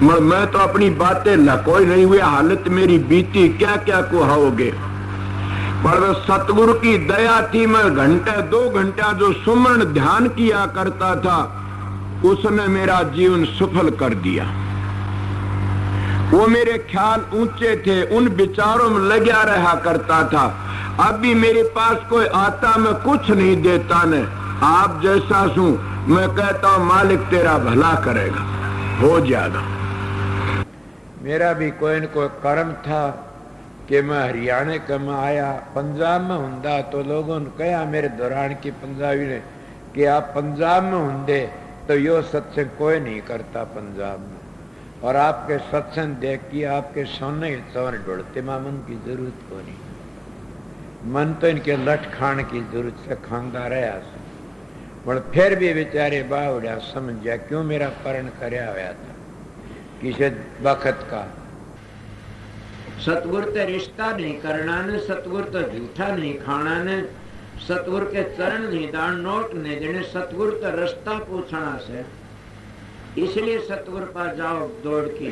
मैं तो अपनी बातें लकोई नहीं हुई, हालत मेरी बीती क्या क्या कुहाओगे। पर सतगुरु की दया थी, मैं घंटे 2 घंटा जो सुमरण ध्यान किया करता था उसने मेरा जीवन सफल कर दिया। वो मेरे ख्याल ऊंचे थे, उन विचारों में लगा रहा करता था। अब भी मेरे पास कोई आता मैं कुछ नहीं देता ने, आप जैसा हूं मैं कहता हूं मालिक तेरा भला करेगा, हो जाएगा। मेरा भी कोई न कोई कर्म था कि मैं हरियाणा का में आया, पंजाब में हुंदा तो लोगों ने कहा मेरे दौरान की पंजाबी ने कि आप पंजाब में हुंदे तो यो सत्संग कोई नहीं करता पंजाब में, और आपके सत्संग देख के आपके सोने चौर ढोड़ते मामन की जरूरत को नहीं, मन तो इनके लठ खाने की जरूरत से खांगा रहा, पर फिर भी बेचारे बावड़ा समझ गया क्यों मेरा परण करया हुआ था किसी वक्त का। सतगुर ते रिश्ता नहीं करना ने, सतगुर तो झूठा नहीं खाना ने, सतगुर के चरण नहीं दान नोट नहीं देने, सतगुर तो रास्ता पूछना से। इसलिए सतगुर पास जाओ दौड़ के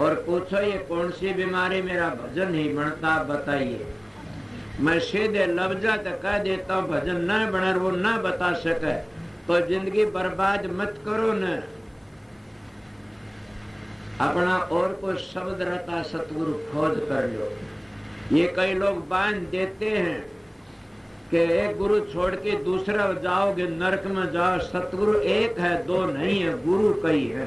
और पूछो ये कौन सी बीमारी, मेरा भजन नहीं बनता बताइए। मैं सीधे लफ्जा तो कह देता हूँ भजन न बना वो न बता सके तो जिंदगी बर्बाद मत करो न। अपना और कोई शब्द रहता सतगुरु खोज कर लो। ये कई लोग बांध देते हैं कि एक गुरु छोड़ के दूसरा जाओगे नरक में जाओ। सतगुरु एक है, दो नहीं है, गुरु कई है।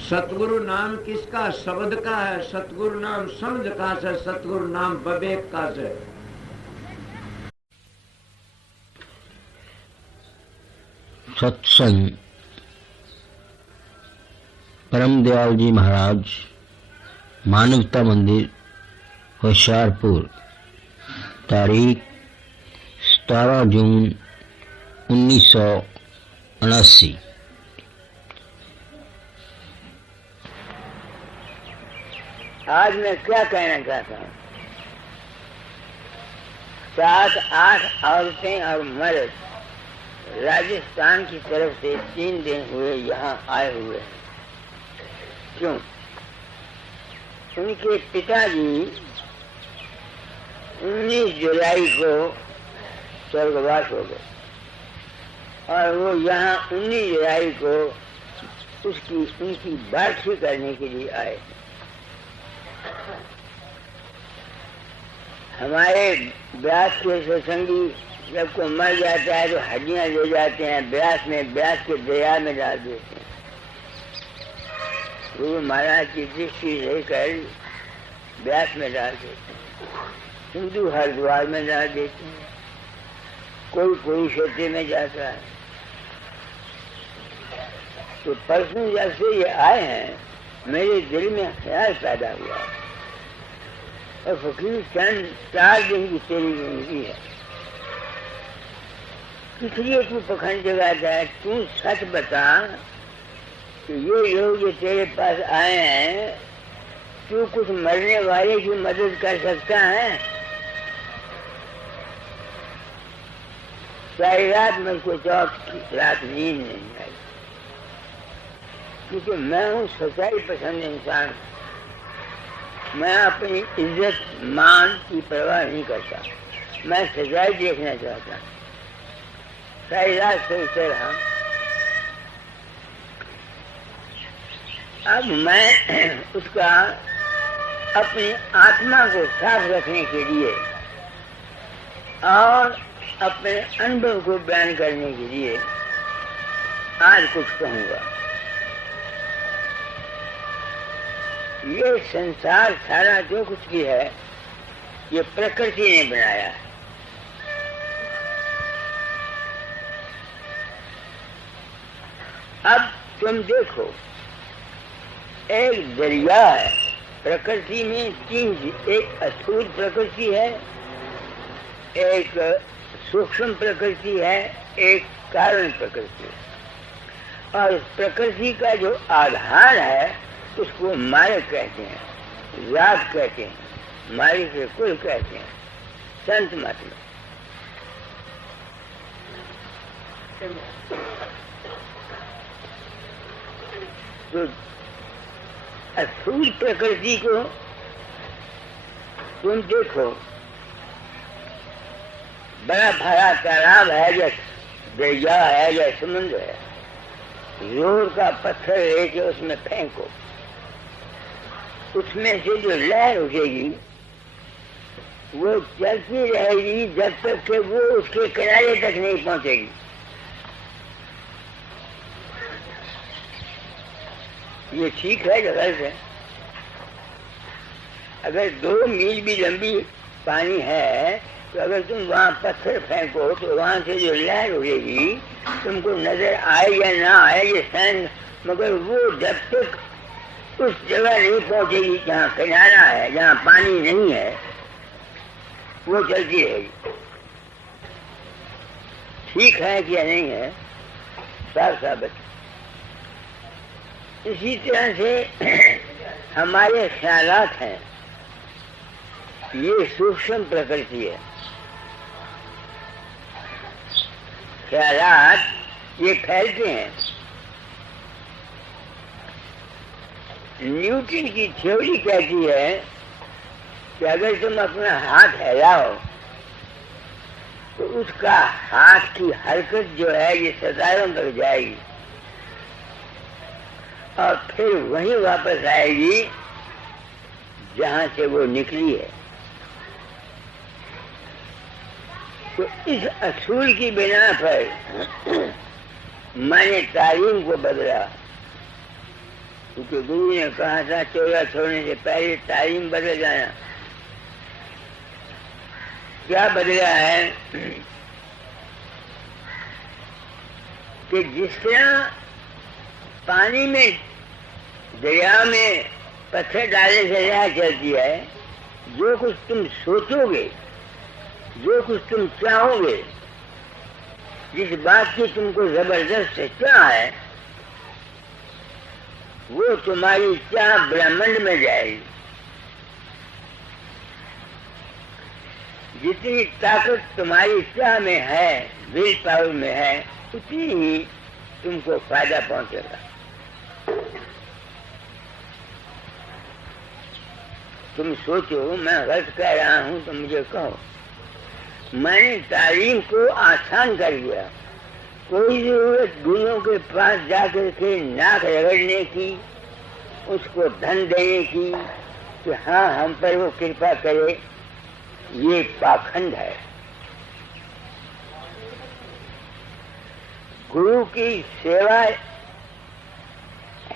सतगुरु नाम किसका? शब्द का है। सतगुरु नाम समझ का से, सतगुरु नाम विवेक का से। सत्संग परम दयाल जी महाराज, मानवता मंदिर, होशियारपुर, तारीख 17 जून 1979। आज मैं क्या कहना चाहता हूँ, 7-8 औरतें और मर्द राजस्थान की तरफ से 3 दिन हुए यहाँ आए हुए। क्यों? उनके पिताजी 19 जुलाई को स्वर्गवास हो गए और वो यहाँ 19 जुलाई को उनकी बातचीत करने के लिए आए। हमारे व्यास के सत्संगी जब कोई मर जाता है तो हड्डियां ले जाते हैं व्यास में, व्यास के दरिया में डाल देते हैं। गुरु महाराज की दृष्टि लेकर व्यास में डाल देते हैं, हिंदू हरिद्वार में डाल देते हैं, कोई कुरुक्षेत्र में जाता है। तो परसों जब से ये आए हैं मेरे दिल में ख्याल पैदा हुआ और फकीर चंद 4 दिन की तेरी जिंदगी है, इसलिए तू पखंड जगाता है। तू सच बता कि ये लोग जो तेरे पास आए हैं, तू कुछ मरने वाले की मदद कर सकता है? सारी रात मुझको रात नींद नहीं आई, क्योंकि मैं हूँ सच्चाई पसंद इंसान। मैं अपनी इज्जत मान की परवाह नहीं करता, मैं सच्चाई देखना चाहता। सारी रात सोचते रहा। अब मैं उसका अपनी आत्मा को साफ रखने के लिए और अपने अनुभव को बयान करने के लिए आज कुछ कहूँगा। ये संसार सारा जो कुछ भी है ये प्रकृति ने बनाया है। अब तुम देखो, एक दरिया है प्रकृति में 3, एक अस्थूल प्रकृति है, एक सूक्ष्म प्रकृति है, एक कारण प्रकृति है। और प्रकृति का जो आधार है उसको मालिक कहते हैं, जात कहते हैं, मालिक से कुल कहते हैं, संत मतलब। तो अस्थूल प्रकृति को तुम देखो, बड़ा भरा तालाब है या दरिया है या समुद्र है, जोर का पत्थर लेके उसमें फेंको, उसमें से जो लहर उठेगी वो चलती रहेगी जब तक कि वो उसके किनारे तक नहीं पहुंचेगी। ये ठीक है या गलत है? अगर 2 मील भी लंबी पानी है तो अगर तुम वहां पत्थर फेंको तो वहां से जो लहर उड़ेगी तुमको नजर आए या ना आए ये साइन, मगर वो जब तक उस जगह नहीं पहुंचेगी जहाँ किनारा है, जहाँ पानी नहीं है, वो चलती रहेगी। ठीक है क्या नहीं है? साफ साबित। इसी तरह से हमारे ख्यालात हैं, ये सूक्ष्म प्रकृति है। ख्यालात ये फैलते हैं। न्यूटन की थ्योरी कहती है कि अगर तुम अपना हाथ हिलाओ तो उसका हाथ की हरकत जो है ये सदारों तक जाएगी और फिर वहीं वापस आएगी जहां से वो निकली है। तो इस असूल की बिना पर मैंने तालीम को बदला, क्योंकि गुरु ने कहा था चोला छोड़ने से पहले तालीम बदल जाना। क्या बदला है कि जिस तरह पानी में, दरिया में पत्थर डालने से राह चलती है, जो कुछ तुम सोचोगे, जो कुछ तुम चाहोगे, जिस बात की तुमको जबरदस्त चाह है, वो तुम्हारी चाह ब्रह्मांड में जाएगी। जितनी ताकत तुम्हारी चाह में है, विल पावर में है, उतनी ही तुमको फायदा पहुंचेगा। तुम सोचो मैं गलत कह रहा हूं तो मुझे कहो। मैंने तालीम को आसान कर दिया। कोई जरूरत गुरुओं के पास जाकर के नाक रगड़ने की, उसको धन देने की कि हाँ हम पर वो कृपा करे, ये पाखंड है। गुरु की सेवा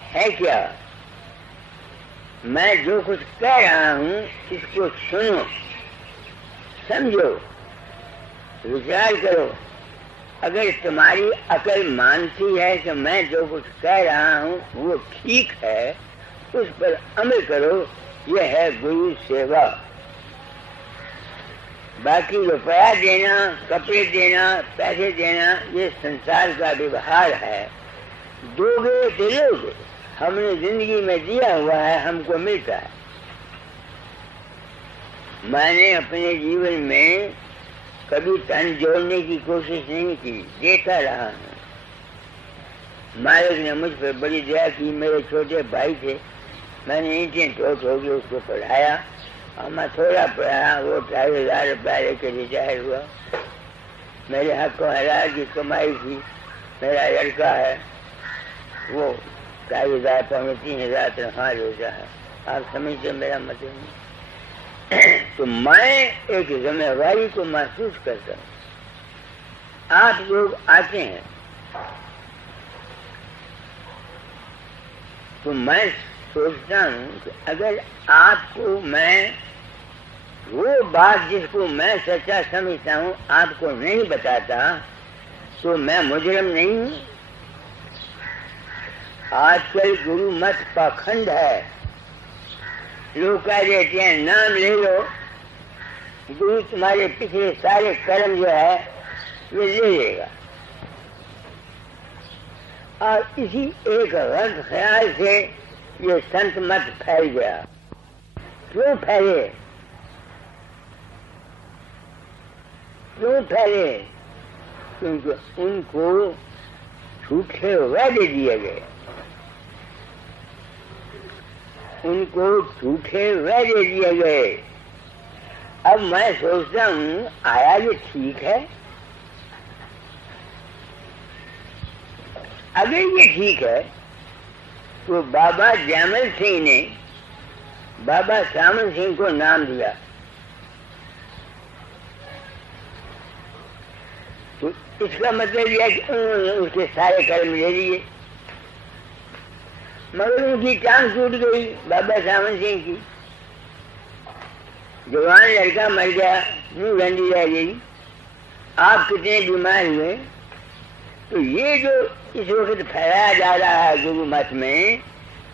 है क्या? मैं जो कुछ कह रहा हूं इसको सुनो, समझो, विचार करो। अगर तुम्हारी अकल मानती है कि मैं जो कुछ कह रहा हूं वो ठीक है, उस पर अमल करो। यह है गुरु सेवा। बाकी रुपया देना, कपड़े देना, पैसे देना, ये संसार का व्यवहार है। दोगे तो लोगे, हमने जिंदगी में दिया हुआ है, हमको मिलता है। मैंने अपने जीवन में कभी तन जोड़ने की कोशिश नहीं की, देता रहा हूँ। मालिक ने मुझ पर बड़ी दया की। मेरे छोटे भाई थे, मैंने इंडियन टोट हो गया, उसको पढ़ाया और मैं थोड़ा पढ़ाया। वो 2,500 रुपया लेकर रिटायर हुआ। मेरे हक को हलाल की कमाई थी। मेरा लड़का है, वो 2,500 पौने 3,000 तनख्वाह लेता है। आप समझते मेरा मतलब नहीं। तो मैं एक जिम्मेवारी को महसूस करता हूँ। आप लोग आते हैं तो मैं सोचता हूँ कि अगर आपको मैं वो बात जिसको मैं सच्चा समझता हूँ आपको नहीं बताता तो मैं मुजरिम नहीं हूँ। आजकल गुरु मत पाखंड है। लोग कह देते हैं नाम ले लो, गुरु तुम्हारे पिछले सारे कर्म जो है ये ले लेगा। और इसी एक गलत ख्याल से ये संत मत फैल गया। क्यों फैले? क्यों फैले? क्योंकि उनको झूठे वादे दिए गए। उनको झूठे वह दे दिए गए। अब मैं सोचता हूँ आया ये ठीक है? अगर ये ठीक है तो बाबा जयमल सिंह ने बाबा श्यामल सिंह को नाम दिया, तो इसका मतलब यह कि उन्होंने उसके सारे कर्म ले लिए, मगर उनकी टांग टूट गई बाबा श्यामल सिंह की। जवान लड़का मर गया, मुंह गंदी रह गई, आप कितने बीमार हुए। तो ये जो इस वक्त फैलाया जा रहा है गुरु मत में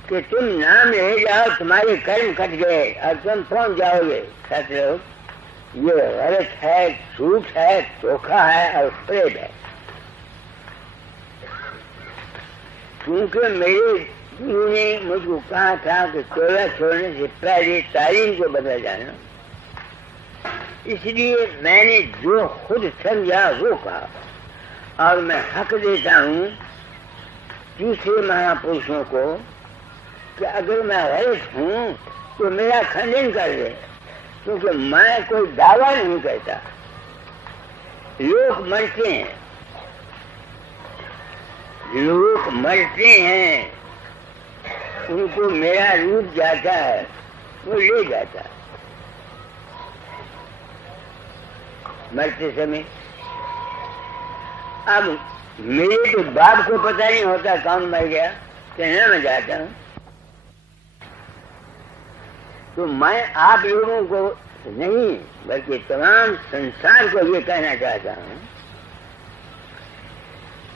कि तुम नाम ले जाओ, तुम्हारे कर्म कट गए और तुम पहुंच जाओगे सत लोग, ये गलत है, झूठ है, धोखा है और प्रेम है। क्योंकि मेरे गुरु ने मुझको कहा था कि टोला छोड़ने से पहले तालीम को बदल जाना, इसलिए मैंने जो खुद समझा वो कहा। और मैं हक देता हूँ दूसरे महापुरुषों को कि अगर मैं गलत हूँ तो मेरा खंडन कर दे, क्योंकि मैं कोई दावा नहीं करता। लोग मरते हैं, लोग मरते हैं, उनको मेरा रूप जाता है, वो ले जाता है मरते समय। अब मेरे तो बाप को पता नहीं होता कौन मर गया, कहना मैं जाता हूँ। तो मैं आप लोगों को नहीं बल्कि तमाम संसार को ये कहना चाहता हूँ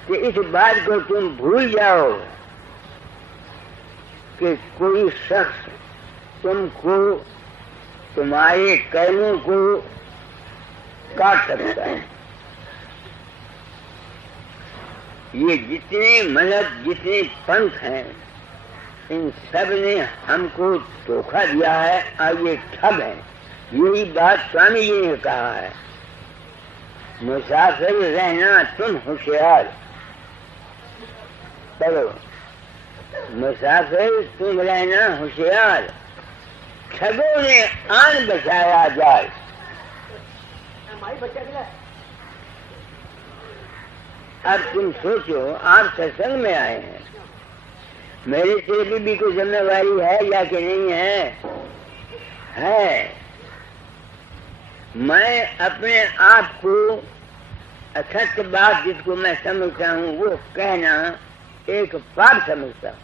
कि इस बात को तुम भूल जाओ कि कोई शख्स तुमको तुम्हारे कर्मों को काट सकता है। ये जितने मजहब, जितने पंथ हैं, इन सब ने हमको धोखा दिया है और ये ठग है। यही बात स्वामी जी ने कहा है, मुसाफिर रहना तुम होशियार। चलो, मुसाफिर तुम रहना होशियार, ठगों ने आन बचाया जाए। अब तुम सोचो, आप सत्संग में आए हैं, मेरे से भी कोई जिम्मेवारी है या कि नहीं है? है। मैं अपने आप को असत्य बात जिसको मैं समझता हूँ वो कहना एक पाप समझता हूँ,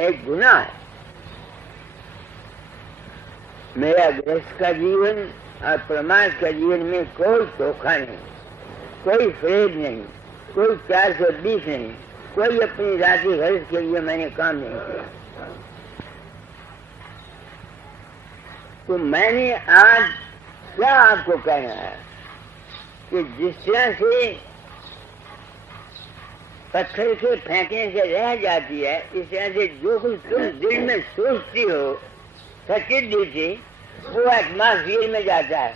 एक गुनाह है। मेरा गृहस्थ का जीवन और प्रमाद का जीवन में कोई धोखा नहीं, कोई फ्रेड नहीं, कोई 420 नहीं, कोई अपनी जाति खर्च के लिए मैंने काम नहीं किया। तो मैंने आज क्या आपको कहना है कि जिस तरह से पत्थर से फेंकने से रह जाती है, इस तरह से जो कुछ तुम दिल में सोचती हो सच्ची दिल से, वो एटमॉस्फियर में जाता है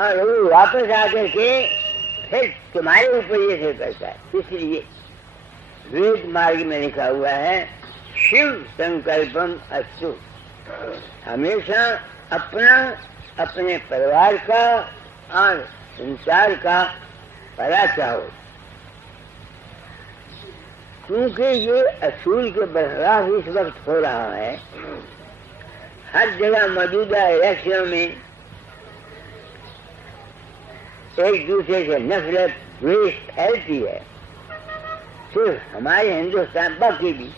और वो वापस आकर के फिर तुम्हारे ऊपर ये से करता है। इसलिए वेद मार्ग में लिखा हुआ है शिव संकल्पम अस्तु। हमेशा अपना, अपने परिवार का और संसार का भला चाहो, क्योंकि ये असूल के बरखलाफ इस वक्त हो रहा है। हर जगह मौजूदा इलेक्शनों में एक दूसरे से नफरत द्वेष फैलती है। सिर्फ हमारे हिंदुस्तान, बाकी भी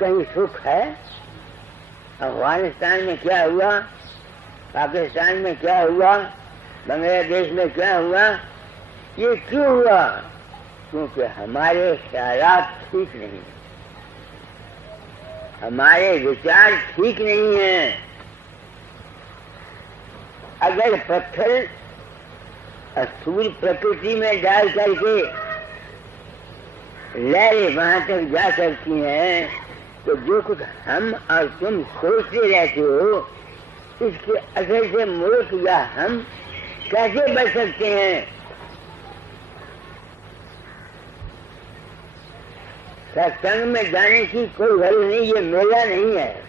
कहीं सुख है? अफगानिस्तान में क्या हुआ, पाकिस्तान में क्या हुआ, बांग्लादेश में क्या हुआ? ये क्यों हुआ? क्योंकि हमारे ख्यालात ठीक नहीं, हमारे विचार ठीक नहीं हैं। अगर पत्थर स्थूल प्रकृति में डाल करके लहरें वहां तक जा सकती हैं, तो जो कुछ हम और तुम सोचते रहते हो, इसके असर से मुल्क या हम कैसे बच सकते हैं? सत्संग में जाने की कोई गरज नहीं, ये मेला नहीं है,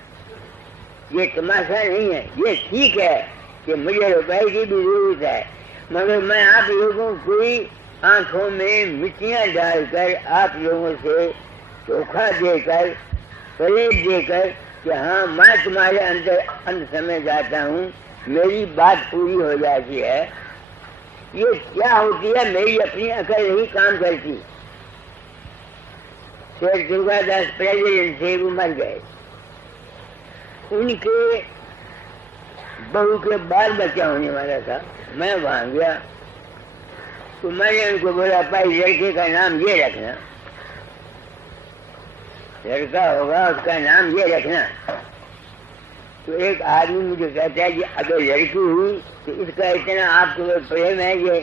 ये तमाशा नहीं है। ये ठीक है कि मुझे रुपए की भी जरूरत है, मगर मैं आप लोगों की आंखों में मिट्टियां डालकर, आप लोगों से धोखा देकर, प्रेम देकर कि हाँ मैं तुम्हारे अंदर अंत समय जाता हूँ, मेरी बात पूरी हो जाती है, ये क्या होती है? मेरी अपनी अकल नहीं काम करती। शेर दुर्गादास प्रेसिडेंट थे, वो मर गए, उनके बहू के बाल बच्चा होने वाला था। मैं वहां गया तो मैंने उनको बोला, भाई लड़के का नाम ये रखना, लड़का होगा उसका नाम ये रखना। तो एक आदमी मुझे कहता है कि अगर लड़की हुई तो इसका इतना आपको प्रेम है ये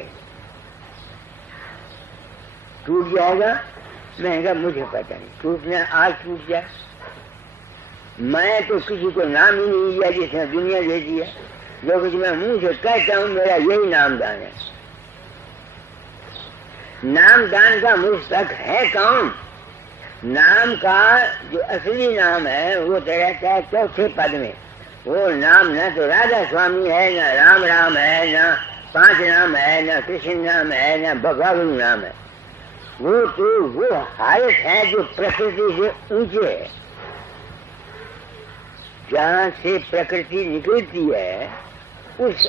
टूट जाएगा। मैं कहा मुझे पता नहीं, टूटना आज टूट जाए, मैं तो किसी को नाम ही नहीं दिया जिसने दुनिया दे दिया। जो कुछ मैं मुंह से कहता हूँ मेरा यही नामदान है। नामदान का मुस्तक है कौन? नाम का जो असली नाम है वो तो रहता है चौथे पद में। वो नाम न तो राधा स्वामी है, न राम राम है, न पांच नाम है, न कृष्ण नाम है, न भगवान नाम है। वो तो वो हालत है जो प्रकृति से ऊंचे है। जहाँ से प्रकृति निकलती है उस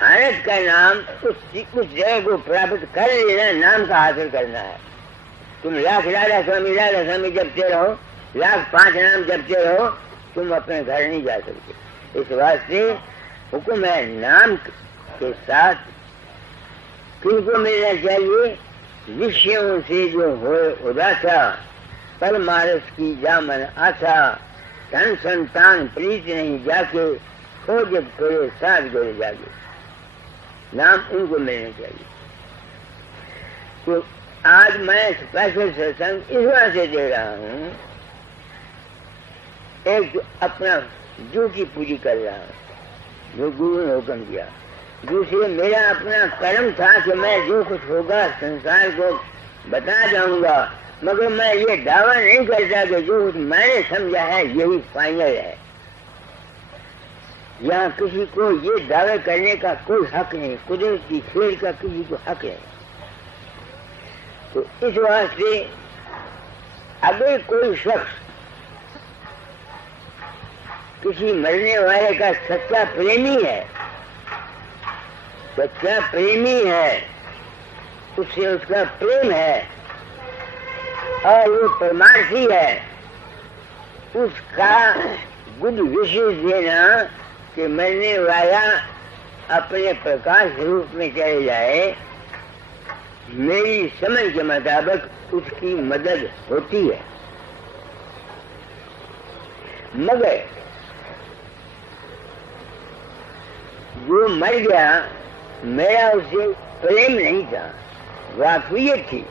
हालत का नाम, उस जगह को प्राप्त कर लेना नाम का हासिल करना है। तुम लाख राधा स्वामी जपते रहो, लाख पांच नाम जपते रहो, तुम अपने घर नहीं जा सकते। इस वास्ते हुक्म है नाम के साथ किनको मिलना चाहिए? विषयों से जो हो उदासा, परमारस की जामन आशा, धन संतान प्रीत नहीं जाके, खोजत करे साथ गोरे जागे। नाम उनको मिलने चाहिए। तो आज मैं स्पेशल सत्संग इस बात से दे रहा हूँ, एक तो अपना जो की पूरी कर रहा हूँ जो गुरु ने हुक्म किया, दूसरे मेरा अपना कर्म था कि मैं जो कुछ होगा संसार को बता जाऊंगा, मगर मैं ये दावा नहीं करता कि जो कुछ मैंने समझा है यही फाइनल है। यहाँ किसी को ये दावे करने का कोई हक नहीं, कुदरत की खेल का किसी को हक है। तो इस वास्ते अगर कोई शख्स किसी मरने वाले का सच्चा प्रेमी है, सच्चा प्रेमी है, उससे उसका प्रेम है और वो परमार्थी है, उसका गुड विशेष देना कि मरने वाला अपने प्रकाश रूप में चले जाए, मेरी समझ के मुताबिक उसकी मदद होती है। मगर जो मर गया, मेरा उससे प्रेम नहीं था, वाकफियत थी।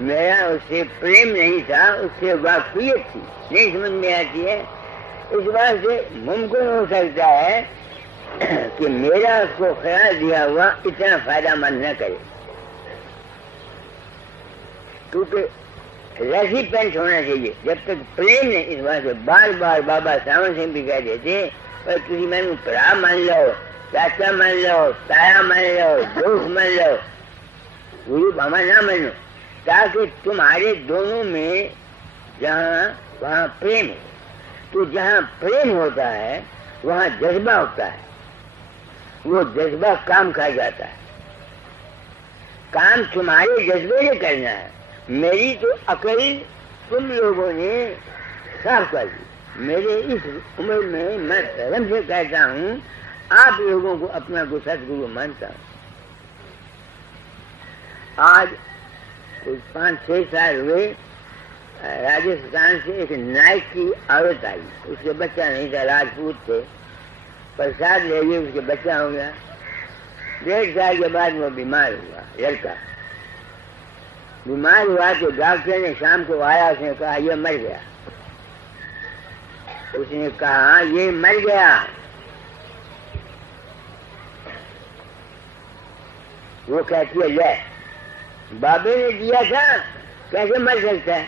मेरा उससे प्रेम नहीं था, उससे वाकफियत थी, नहीं समझ में आती है। इस बात से मुमकिन हो सकता है कि मेरा उसको ख्याल दिया हुआ इतना फायदा मंद न करे, क्योंकि रेसिपेंट होना चाहिए। जब तक प्रेम नहीं, इस बात से बार बार बाबा सावन सिंह भी कह देते, पर तुम मैंने भरा मान लो, चाचा मान लो, ताया मान लो, दोस्त मान लो, गुरु बाबा ना मानो, ताकि तुम्हारे दोनों में जहाँ वहाँ प्रेम है। तो जहाँ प्रेम होता है वहाँ जज्बा होता है, वो जज्बा काम कर जाता है। काम तुम्हारे जज्बे से करना है, मेरी तो अकल तुम लोगों ने साफ कर दी। मेरे इस उम्र में मैं धर्म से कहता हूँ, आप लोगों को अपना को सतगुरु मानता हूँ। आज कुछ 5-6 साल हुए, राजस्थान से एक नाइक की औरत आई, उसके बच्चा नहीं था, राजपूत थे, प्रसाद ले गए, उसके बच्चा हो गया। 1.5 साल के बाद वो बीमार हुआ, लड़का बीमार हुआ तो डॉक्टर ने शाम को आया, उसने कहा ये मर गया। उसने कहा ये मर गया। वो कहती है ले, बाबे ने दिया था कैसे मर सकता है?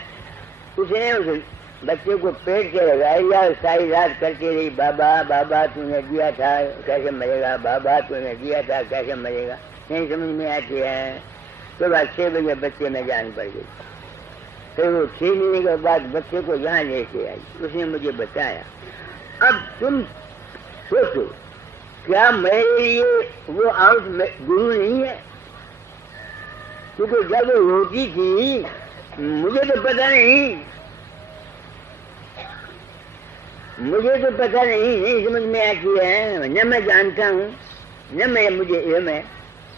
उसने उस बच्चे को पेट से लगाया, सारी रात करती रही, बाबा बाबा तूने दिया था कैसे मरेगा, बाबा तूने दिया था कैसे मरेगा, नहीं समझ में आती है। तो बाद 6 बजे बच्चे में जान पड़ गई। फिर वो 6 महीने के बाद बच्चे को यहाँ लेके आई, उसने मुझे बताया। अब तुम सोचो, क्या मेरे लिए वो आउट गुरु नहीं है? क्योंकि जब वो रोती थी मुझे तो पता नहीं, मुझे तो पता नहीं समझ में आती है, न मैं जानता हूँ, न मैं मुझे इल्म है,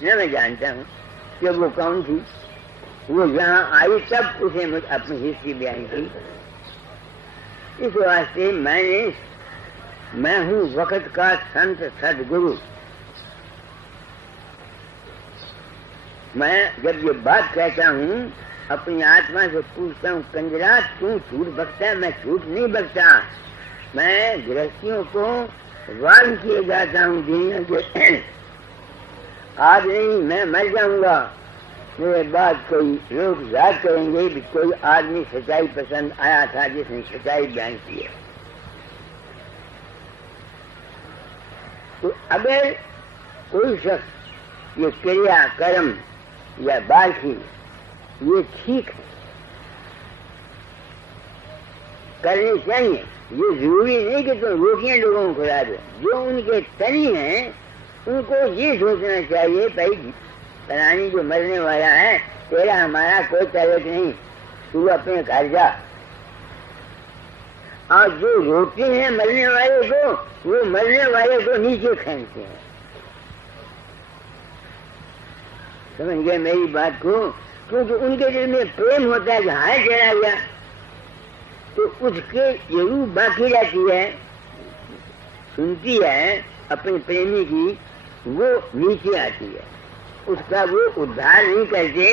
न मैं जानता हूँ कि वो कौन थी। वो यहाँ आई तब उसे मुझे अपनी हिस्ट्री बयान की। इस वास्ते मैं हूँ वक्त का संत सदगुरु। मैं जब ये बात कहता हूँ अपनी आत्मा से पूछता हूँ, कंजरा तू झूठ बकता है? मैं झूठ नहीं बकता, मैं गृहस्थियों को वार्न किए जाता हूँ दुनिया के। आज नहीं, मैं मर जाऊंगा, मेरे बाद कोई लोग याद करेंगे कि कोई आदमी सच्चाई पसंद आया था जिसने सच्चाई बयान की है। तो अगर कोई शख्स ये क्रिया कर्म या बालकी ये ठीक है, करनी चाहिए, ये जरूरी नहीं कि तुम रोटियां लोगों को खिला दो। जो उनके तनी हैं उनको ये सोचना चाहिए, भाई फलानी जो मरने वाला है तेरा हमारा कोई ताल्लुक नहीं, तू अपने घर जा। और जो रोते हैं मरने वाले को, वो मरने वाले को नीचे खींचते हैं। समझ गए मेरी बात को? क्योंकि उनके दिल में प्रेम होता है कि हाय चला गया तो उसके जरूर बाकी रहती है, सुनती है अपने प्रेमी की, वो नीचे आती है, उसका वो उद्धार नहीं करते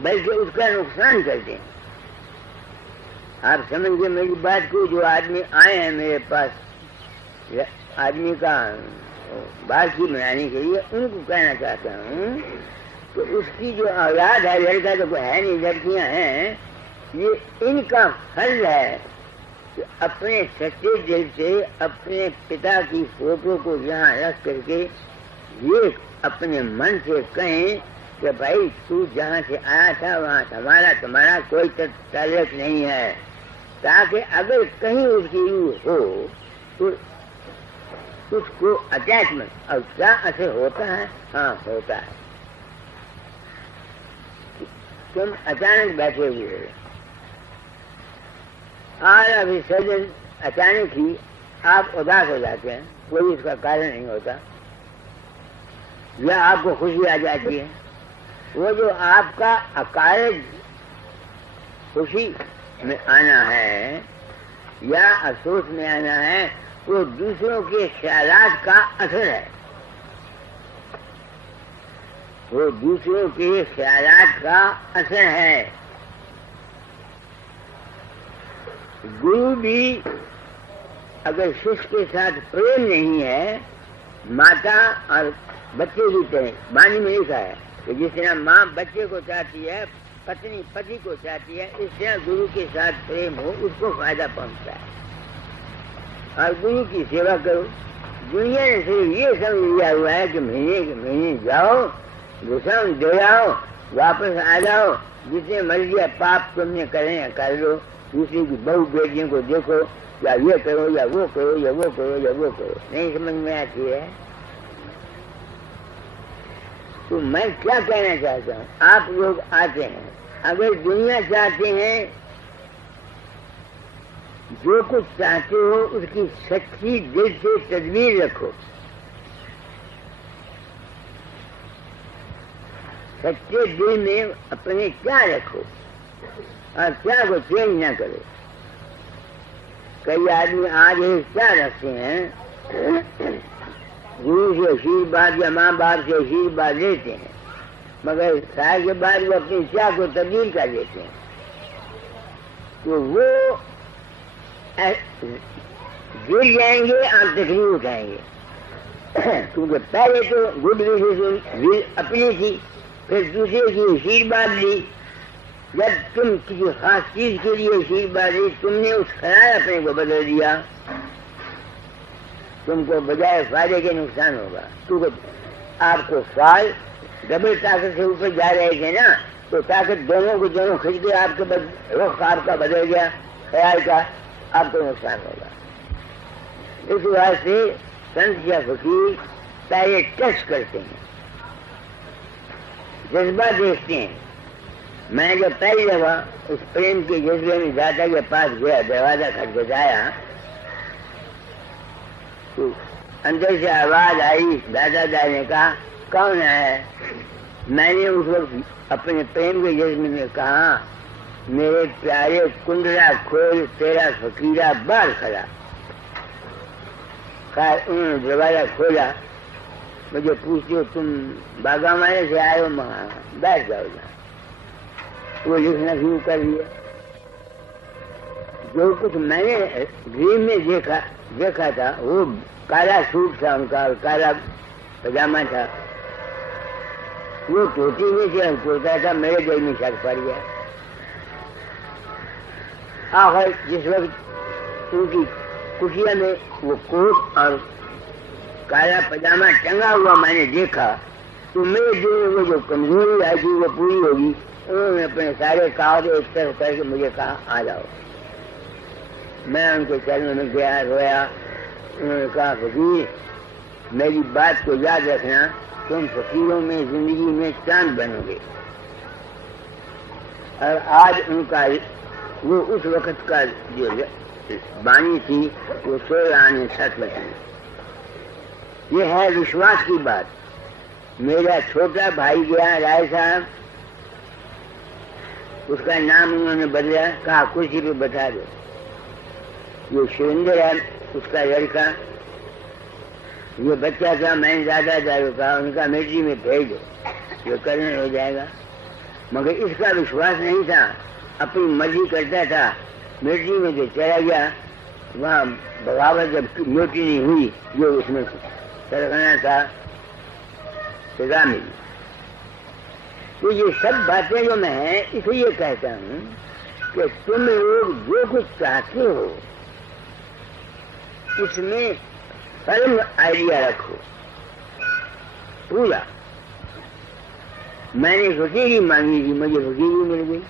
बल्कि उसका नुकसान करते हैं। आप समझ गए मेरी बात को? जो आदमी आए हैं मेरे पास आदमी का बाकी बनाने के लिए, उनको कहना चाहता हूँ तो उसकी जो औलाद है, लड़का तो कोई है नहीं, लड़कियां हैं, ये इनका फर्ज है कि अपने सच्चे दिल से अपने पिता की फोटो को यहाँ रख करके ये अपने मन से कहें कि भाई तू जहाँ से आया था वहाँ हमारा तुम्हारा कोई ताल्लुक नहीं है, ताकि अगर कहीं उसकी हो तो उसको अटैचमेंट। और क्या असर होता है? हाँ होता है। तुम अचानक बैठे हुए हो और अभी सडन अचानक ही आप उदास हो जाते हैं, कोई इसका कारण नहीं होता, या आपको खुशी आ जाती है। वो जो आपका अकारण खुशी में आना है या अफसोस में आना है, वो दूसरों के ख्यालात का असर है, वो दूसरों के ख्यालात का असर है। गुरु भी अगर शिष्य के साथ प्रेम नहीं है, माता और बच्चे की तरह वाणी में लिखा है कि जिस तरह माँ बच्चे को चाहती है, पत्नी पति को चाहती है, इस तरह गुरु के साथ प्रेम हो उसको फायदा पहुंचता है। और गुरु की सेवा करो। दुनिया ने सिर्फ ये समझ लिया हुआ है कि महीने के महीने जाओ, घुसाओ दे आओ, वापस आ जाओ, जितने मर्जी पाप तुमने करें कर लो, दूसरी की बहू बेटियों को देखो, या ये करो या वो करो या वो करो या वो करो, नहीं समझ में आती है। तो मैं क्या कहना चाहता हूँ, आप लोग आते हैं, अगर दुनिया चाहते हैं, जो कुछ चाहते हो उसकी सच्ची दिल से तदबीर रखो, सच्चे दिल में अपने क्या रखो और क्या को चेंज न करो। कई आदमी आज एक क्या रखते हैं, गुरु से आशीर्वाद या माँ बाप से आशीर्वाद लेते हैं, मगर साल के बाद वो अपनी चाह को तब्दील कर देते हैं। तो वो गिर जाएंगे और तकलीफ उठाएंगे, क्योंकि पहले तो गुड विशेष अपनी थी, फिर दूसरे की आशीर्वाद ली, जब तुम किसी खास चीज के लिए आशीर्वाद दी, तुमने उस ख्याल अपने को बदल दिया, तुमको बजाय फायदे के नुकसान होगा। क्योंकि आपको फाल डबल ताकत से ऊपर जा रहे थे ना, तो ताकत दोनों को दोनों खींच के आपके रुख आपका बदल गया, ख्याल का, आपको नुकसान होगा। इस वास्ते संत या फकीर पहले टेस्ट करते हैं, जज्बा देखते हैं। मैं जब पहली दफा उस प्रेम के जज्बे में दादा के पास गया, दरवाजा खटखटाया, तो अंदर से आवाज आई, दादा ने कहा कौन है? मैंने उस वक्त अपने प्रेम के जज्बे में कहा, मेरे प्यारे कुंडला खोल तेरा फकीरा बाहर खड़ा। उन्होंने दरवाजा खोला, मुझे पूछते हो तुम बागा माने से आए हो? बैठ जाओ ना। वो लिखना शुरू कर दिया। जो कुछ मैंने ड्रीम में देखा था, वो काला सूट था उनका, काला पजामा था, वो चोटी में से अंकुरता था, मेरे दिल में शक पड़ गया। आखिर जिस वक्त उनकी कुटिया में वो कोट और काला पजामा टंगा हुआ मैंने देखा, तो मेरे दिल में वो जो कमजोरी आई थी वो पूरी होगी। उन्होंने अपने सारे कागज एक तरफ करके मुझे कहा आ जाओ। मैं उनके चरणों में गया, रोया। उन्होंने कहा फकीर मेरी बात को याद रखना, तुम फकीरों में जिंदगी में चांद बनोगे। और आज उनका वो उस वक्त का जो वाणी थी वो 16 आने सच में थी। ये है विश्वास की बात। मेरा छोटा भाई गया राय साहब, उसका नाम उन्होंने बदला, कहा कुर्सी पे बता दो। ये सुरेंद्र है उसका लड़का, ये बच्चा था, मैंने दादा को कहा उनका मिलिट्री में भेज दो, ये कर्नल हो जाएगा। मगर इसका विश्वास नहीं था, अपनी मर्जी करता था। मिलिट्री में जो चला गया, वहाँ बगावत जब म्यूटिनी हुई, जो उसमें सरगना था, सजा मिली। तो ये सब बातें जो मैं है इसलिए कहता हूँ कि तुम लोग जो कुछ चाहते हो उसमें फर्म आइडिया रखो पूरा। मैंने फकीरी मांगी थी, मुझे फकीरी मिल गई।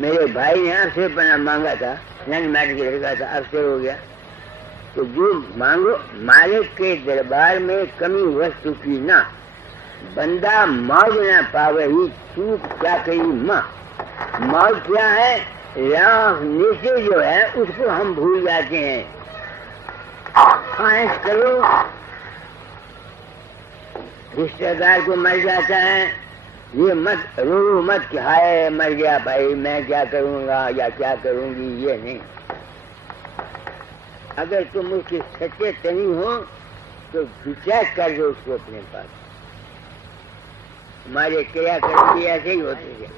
मेरे भाई ने अफसर पना मांगा था, नन मैट के लड़का था, अफसर हो गया। तो जो मांगो, मालिक के दरबार में कमी वस्तु की ना, बंदा मौज न पावे ही चूक क्या कही माँ। मौज क्या है? राह नीचे जो है उसको हम भूल जाते हैं। ख्वाहिश करो, रिश्तेदार को मर जाता है, ये मत रो मत कि हाय मर गया भाई, मैं क्या करूंगा या क्या करूंगी, ये नहीं। अगर तुम उसके सच्चे तनी हो तो विचार कर दो उसको अपने पास। हमारे क्रियाकर्म भी ऐसे ही होते थे।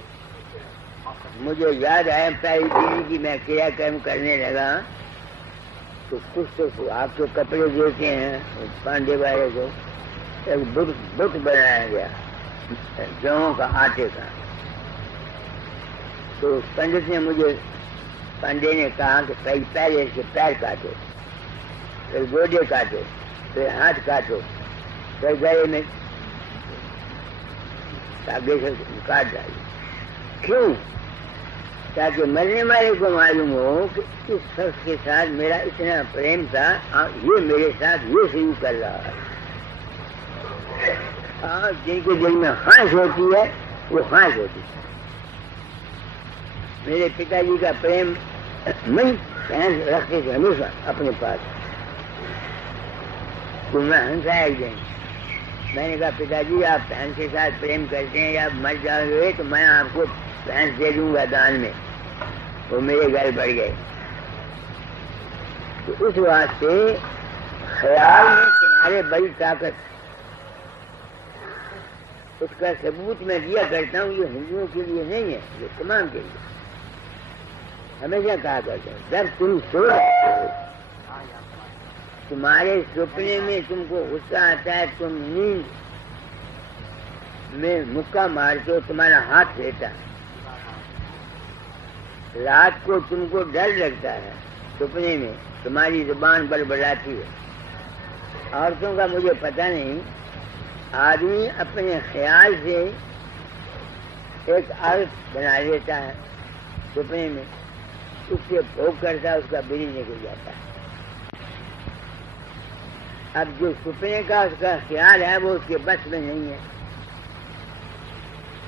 मुझे याद आया पहली दीदी की मैं क्रियाकर्म करने लगा, तो कुछ तो आपके कपड़े देते हैं पांडे वाले को, एक बुत बनाया गया जौं का, आटे का। तो पंडित ने मुझे, पांडे ने कहा कि पहले इसके पैर काटो, फिर गोडे काटो, फिर हाथ काटो, फिर गले में धागे से काट डालिए। क्यों? ताकि मरने वाले को मालूम हो कि इस शख्स के साथ मेरा इतना प्रेम था, ये मेरे साथ ये शुरू कर रहा है। जिनके दिल में ख्वाहिश होती है वो ख्वाहिश होती है। मेरे पिताजी का प्रेम मैं रखते थे हमेशा अपने पास। तो मैं हंसा एक दिन, मैंने कहा पिताजी आप भैंस के साथ प्रेम करते हैं या मर जाओगे तो मैं आपको भैंस दे दूंगा दान में। वो मेरे घर बढ़ गए। तो उस वास्ते ख्याल में तुम्हारे बड़ी ताकत, उसका सबूत मैं दिया करता हूँ। ये हिंदुओं के लिए नहीं है, ये तमाम के लिए। हमेशा कहा करते हैं जब तुम सो रहे हो, तुम्हारे सपने में तुमको गुस्सा आता है, तुम नींद में मुक्का मारते हो, तुम्हारा हाथ रहता, रात को तुमको डर लगता है, सपने में तुम्हारी जुबान बड़बड़ाती है। औरतों का मुझे पता नहीं, आदमी अपने ख्याल से एक औरत बना लेता है सपने में, उससे भोग करता है, उसका बिरी निकल जाता है। अब जो सपने का उसका ख्याल है वो उसके बस में नहीं है।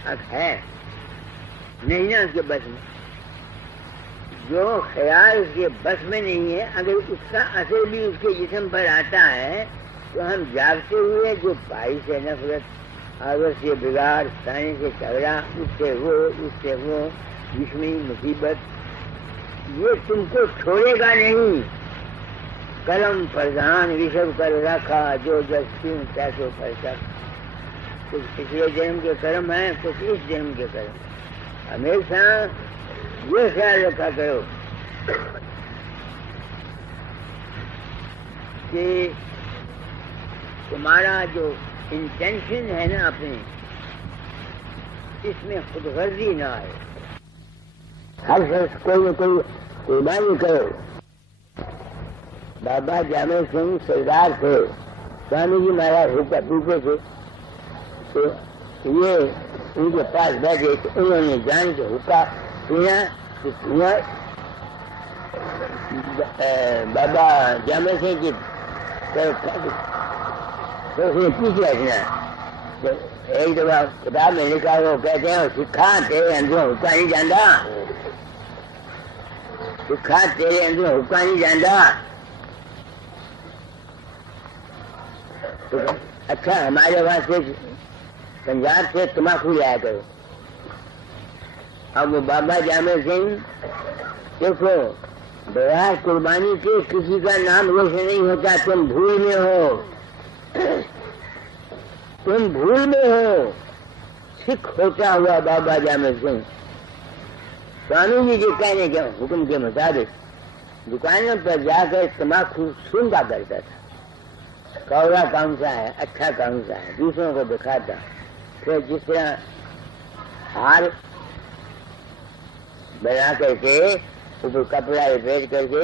अब है नहीं ना उसके बस में, जो ख्याल उसके बस में नहीं है, अगर उसका असर भी उसके जिस्म पर आता है तो हम जागते हुए जो भाई से नफरत, औरत से बिगाड़, खाने से झगड़ा, उससे वो दुश्मनी, मुसीबत, ये तुमको छोड़ेगा नहीं। कलम प्रधान विषव कर रखा, जो जस क्यों पैसों पर तक। कुछ पिछले जन्म के कर्म है, कुछ इस जन्म के कर्म। हमेशा ये ख्याल रखा करो कि तुम्हारा जो इंटेंशन है ना अपनी, इसमें खुदगर्जी ना आए। हर शख्स कोई न कोई कुर्बानी करो। बाबा जामे सिंह सरदार थे, स्वामी जी महाराज हुक्का पीते थे, तो ये उनके पास बैठे तो उन्होंने जान के हुक्का पीना, तो धुआं बाबा जामे सिंह की तो उसने पूछ रखना। तो एक दफा किताब में लिखा, वो कहते हैं सिखा तेरे अंदरों हुक्का नहीं जाता, सिखा तेरे अंदरों हुक्का नहीं जाता। तो अच्छा, हमारे वहां से पंजाब से तम्बाकू लाया करो। अब वो बाबा जामे सिंह, देखो बगैर कुर्बानी के किसी का नाम रोशन नहीं होता। तुम भूल में हो, तुम भूल में हो। सिख होता हुआ बाबा जामे सिंह स्वामी जी के कहने के हुक्म के मुताबिक दुकानों पर जाकर तम्बाकू सुनता करता था, कौड़ा कौन सा है, अच्छा कौन सा है, दूसरों को दिखाता। फिर जिस तरह हार बना करके ऊपर कपड़ा लपेट करके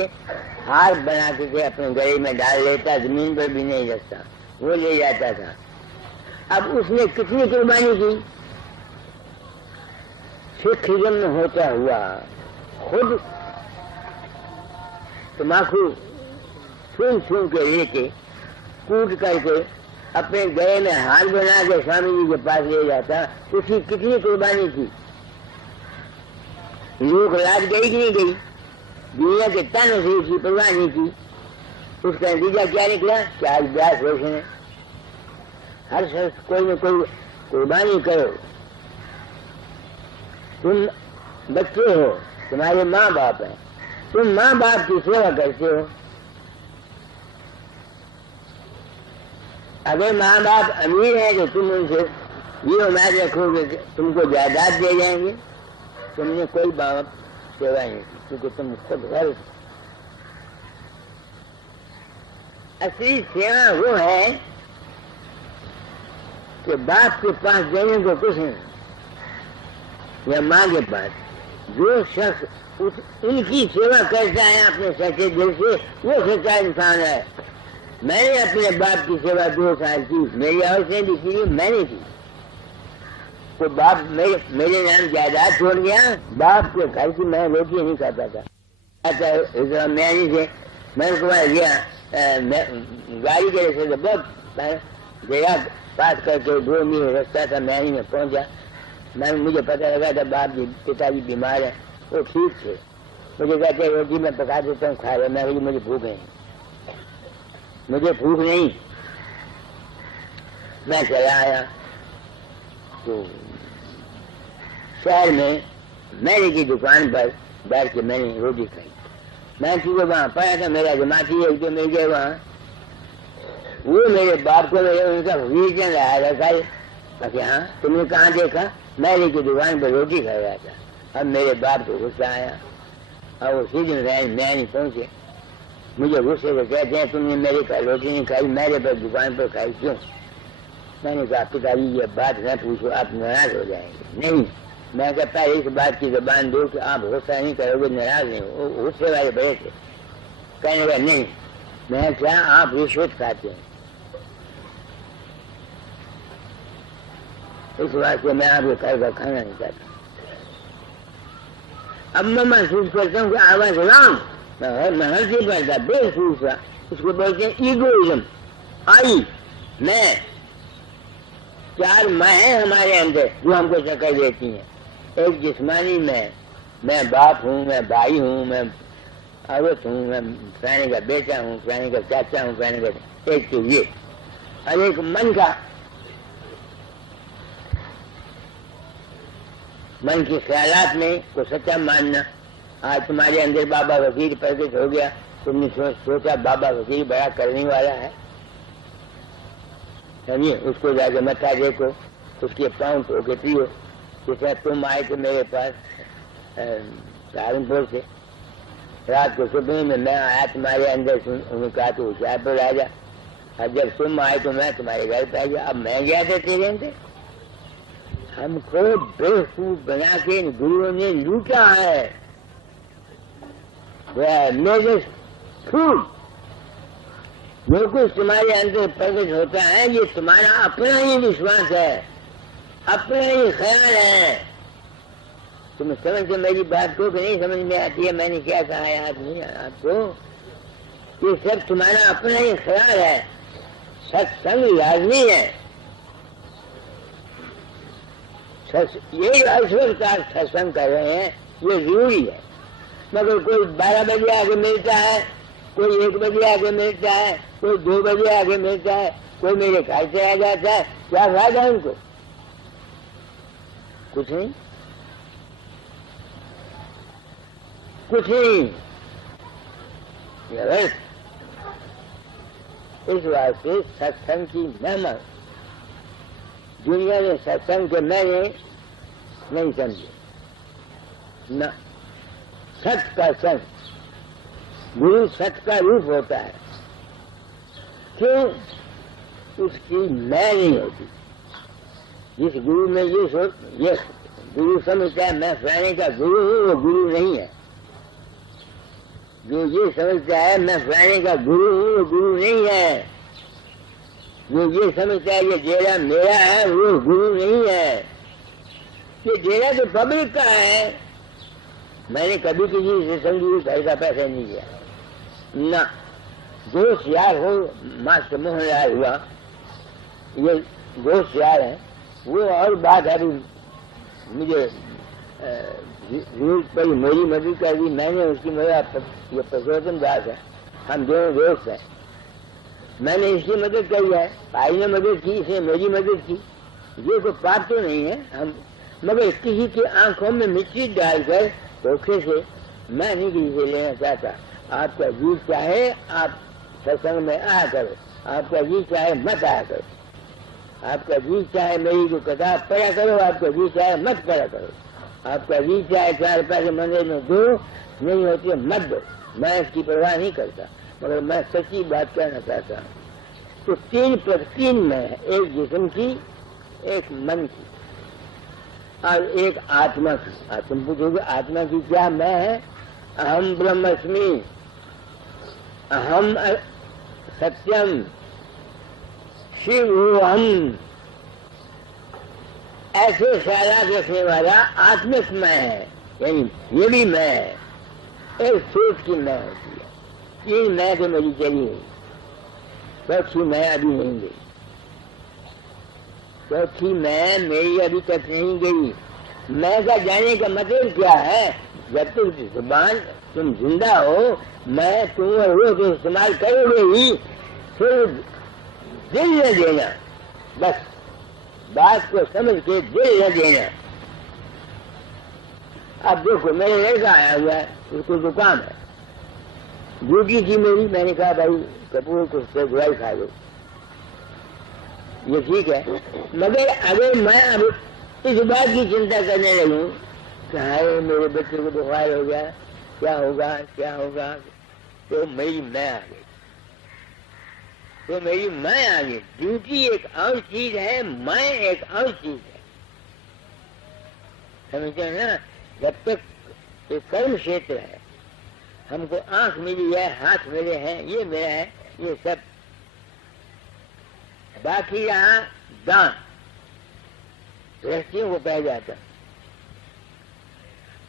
हार बना करके अपने गले में डाल लेता, जमीन पर भी नहीं रखता, वो ले जाता था। अब उसने कितनी कुर्बानी की, सिखिज्म में होता हुआ खुद तम्बाकू सुन के लेके कूट करके अपने गले में हार बना के स्वामी जी के पास ले जाता। उसकी कितनी कुर्बानी की। लोग लाज गई कि नहीं गई, दुनिया के तानों से उसकी परवाह नहीं की। उसका नतीजा क्या निकला कि आज ब्यास रोशन है। हर शख्स कोई न कोई कुर्बानी करो। तुम बच्चे हो, तुम्हारे माँ बाप हैं, तुम माँ बाप की सेवा करते हो। अगर माँ बाप अमीर है तो तुम उनसे ये उम्मीद रखोगे कि तुमको जायदाद दे जाएंगे। तुमने कोई बाप सेवा नहीं की, क्योंकि तुम खुद घर। असली सेवा वो है कि बाप के पास देने को कुछ नहीं या माँ के पास। जो शख्स उनकी सेवा करता है अपने सच्चे दिल से, वो सच्चा इंसान है। मैंने अपने बाप की सेवा 2 साल की, मेरी औरतें भी की, मैंने की। तो बाप मेरे नाम जायदाद छोड़ गया, बाप के घर की मैं रोटी नहीं खाता था। मैनी से मैंने तुम्हारा गया गाड़ी के से बहुत गया पास करके 2 मील रास्ता था, मैनी में पहुंचा। मुझे पता लगा था बाप जी पिताजी बीमार है। वो ठीक थे, मुझे कहते रोटी मैं पका देता हूँ, खा रहे। मैं बोली मुझे भूख नहीं, मुझे भूख नहीं। मैं चला आया तो शहर में मेरे की दुकान पर बैठ के मैंने रोटी खाई। मैं क्योंकि वहाँ पाया था मेरा जमाती एक जो मिल गए वहाँ, वो मेरे बाप को मेरे उनका वीर आया था कल। हाँ, तुमने कहाँ देखा? मेरे की दुकान पर रोटी खा रहा था। अब मेरे बाप को गुस्सा आया और वो सीधे मैं नहीं पहुंचे। मुझे गुस्से से कहते हैं तुमने मेरे का रोटी नहीं खाई, मेरे पर दुकान पर खाई क्यों? मैंने कहा पिताजी ये बात न पूछो, आप नाराज हो जाएंगे। नहीं, मैं कहता है इस बात की जबान दो कि आप गुस्सा नहीं करोगे, नाराज नहीं हो। गुस्से वाले बड़े थे, कहने लगा नहीं, मैं क्या आप रिश्वत खाते हैं, इस बात से मैं आपके घर का खाना नहीं चाहता। अब मैं महसूस करता हूँ कि आवाज राम मैं हर से पड़ता बेसूसा, उसको बोलते हैं ईगोइज्म। आई मैं, चार मैं है हमारे अंदर जो हमको शक्ल देती हैं। एक जिस्मानी मैं बाप हूँ, मैं भाई हूँ, मैं औरत हूँ, मैं फलाने का बेटा हूँ, फलाने का चाचा हूँ, फलाने का, एक तो ये। और एक मन का, मन के ख्यालात में को सच्चा मानना। आज तुम्हारे अंदर बाबा वजीर प्रकट हो गया, तुमने सोचा बाबा वजीर बड़ा करने वाला है, समझिए, उसको जाके मत्था देखो, उसके पाँव धो के पियो। जैसे तुम आए थे मेरे पास सहारनपुर से, रात को सुबह में मैं आया तुम्हारे अंदर, उन्होंने कहा तो होशियारपुर आ जा, और जब तुम आए तो मैं तुम्हारे घर पे आ गया। अब मैं गया था तेरे अंदर, हमको बेवकूफ बना के गुरुओं ने लूटा है। मेरे फूड जो कुछ तुम्हारे अंदर प्रकट होता है ये तुम्हारा अपना ही विश्वास है, अपना ही ख्याल है। तुम समझते मेरी बात को कि नहीं समझ में आती है? मैंने क्या कहा है आदमी आपको? ये सब तुम्हारा अपना ही ख्याल है। सत्संग लाजमी है, ये ईश्वर सत्संग कर रहे हैं, ये जरूरी है। मगर कोई 12 बजे आगे मिलता है, कोई 1 बजे आगे मिलता है, कोई 2 बजे आगे मिलता है, कोई मेरे घर से आ जाता है, क्या फायदा उनको? कुछ नहीं, कुछ नहीं। इस वास्ते सत्संग की महिमा दुनिया ने सत्संग के मैंने नहीं समझे न। सत्य का संग, गुरु सत्य का रूप होता है। क्यों? उसकी मैं नहीं होती। जिस गुरु में ये गुरु समझता है मैं फलाने का गुरु हूँ, वो गुरु नहीं है। जो ये समझता है मैं फलाने का गुरु हूँ, वो गुरु नहीं है। जो ये समझता है ये डेरा मेरा है, वो गुरु नहीं है। ये डेरा तो पब्लिक का है। मैंने कभी किसी से संगी घर का पैसा नहीं दिया ना। दोस्त यार हो, मास्टर मोहन लाल हुआ, ये दोस्त यार है, वो और बात है। मुझे जरूरत पड़ी, मेरी मदद कर दी मैंने, उसकी मदद, ये पुरुषोत्तम दास है, हम दोनों दोस्त हैं। मैंने इसकी मदद करी है, भाई ने मदद की, इसने मेरी मदद की। ये कोई पाप तो नहीं है हम, मगर किसी की आंखों में मिट्टी डालकर धोखे से मैं नहीं किसी से लेना चाहता। आपका जी चाहे आप सत्संग में आया करो, आपका जी चाहे मत आया करो, आपका जी चाहे मेरी जो किताब पढ़ा करो, आपका जी चाहे मत पढ़ा करो, आपका जी चाहे 4 पैसे मंदिर में दो, नहीं होती मत दो, मैं इसकी परवाह नहीं करता। मगर मैं सच्ची बात कहना चाहता हूँ। तो 3 में है, एक जिस्म की, एक मन की और एक आत्मा की। तुम पूछोगे आत्मा की क्या मैं है? अहम ब्रह्मस्मि, अहम सत्यम, शिव हम, ऐसे ख्यालात रखने वाला आत्मिक मैं है। यानी ये भी मैं है, एक सोच की मैं होती है। ये मैं तो मेरी चली गई, चौथी मैं अभी नहीं गई, चौथी मैं मेरी अभी तक नहीं गई। मैं का जाने का मतलब क्या है? जब तक जुबान तुम जिंदा हो, मैं तुम और वो तो इस्तेमाल करोगे ही, फिर दिल न देना, बस बात को समझ के दिल न देना। अब देखो मेरे लड़का आया हुआ है, उसको जुकाम है, ड्यूटी थी मेरी, मैंने कहा भाई कपूर को दवाई खा लो, ये ठीक है। मगर अगर मैं अब इस बात की चिंता करने लगूं कि हाय मेरे बच्चे को बुखार हो गया, क्या होगा क्या होगा, तो मेरी मैं आ गई, तो मेरी मैं आ गई। ड्यूटी एक और चीज है, मैं एक और चीज है। समझते हो ना? जब तक ये कर्म क्षेत्र है, हमको आंख मिली है, हाथ मिले हैं, ये मिला है, ये सब बाकी यहाँ दान गृहस्थियों को कहा जाता।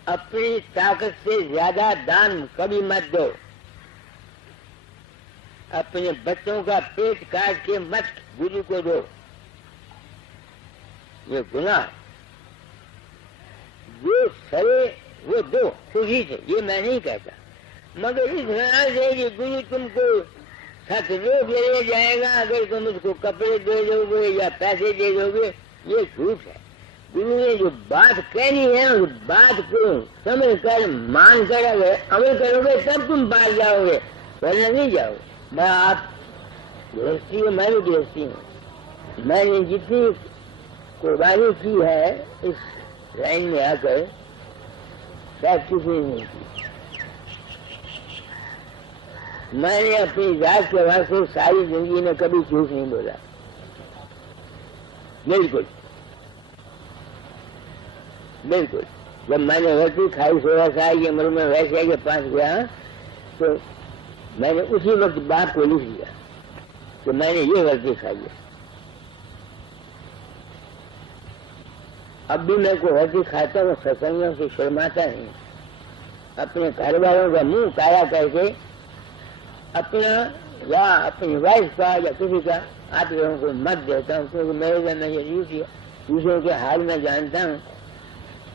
अपनी ताकत से ज्यादा दान कभी मत दो। अपने बच्चों का पेट काट के मत गुरु को दो, ये गुनाह। जो सरे वो दो खुशी से, ये मैं नहीं कहता, मगर इस ध्यान से कि गुरु तुमको सतलोक ले जाएगा अगर तुम उसको कपड़े दे दोगे या पैसे दे दोगे, ये झूठ है। गुरु ने जो बात कहनी है उस बात को समझ कर मान कर अगर अमल करोगे तब तुम पार जाओगे, वरना नहीं जाओगे। मैं आप गृहस्थी हूँ, मैं भी गृहस्थी हूँ। मैंने जितनी कुर्बानी की है इस लाइन में आकर शायद किसी ने नहीं की। मैंने अपनी जात के वास्ते सारी जिंदगी में कभी झूठ नहीं बोला, बिल्कुल बिल्कुल। जब मैंने रोटी खाई 16 साल की उम्र में, वैसे के पास गया तो मैंने उसी वक्त बाप को लिख दिया कि मैंने ये गलती खाई है। अब भी मैं को रोटी खाता हूँ, सत्संगों से शर्माता नहीं। अपने घर वालों का मुंह काला करके अपना या अपनी वाइफ का या किसी का आप लोगों को मत देता हूँ, क्योंकि मेरे घर में ये दूसरों के हाल में जानता हूँ।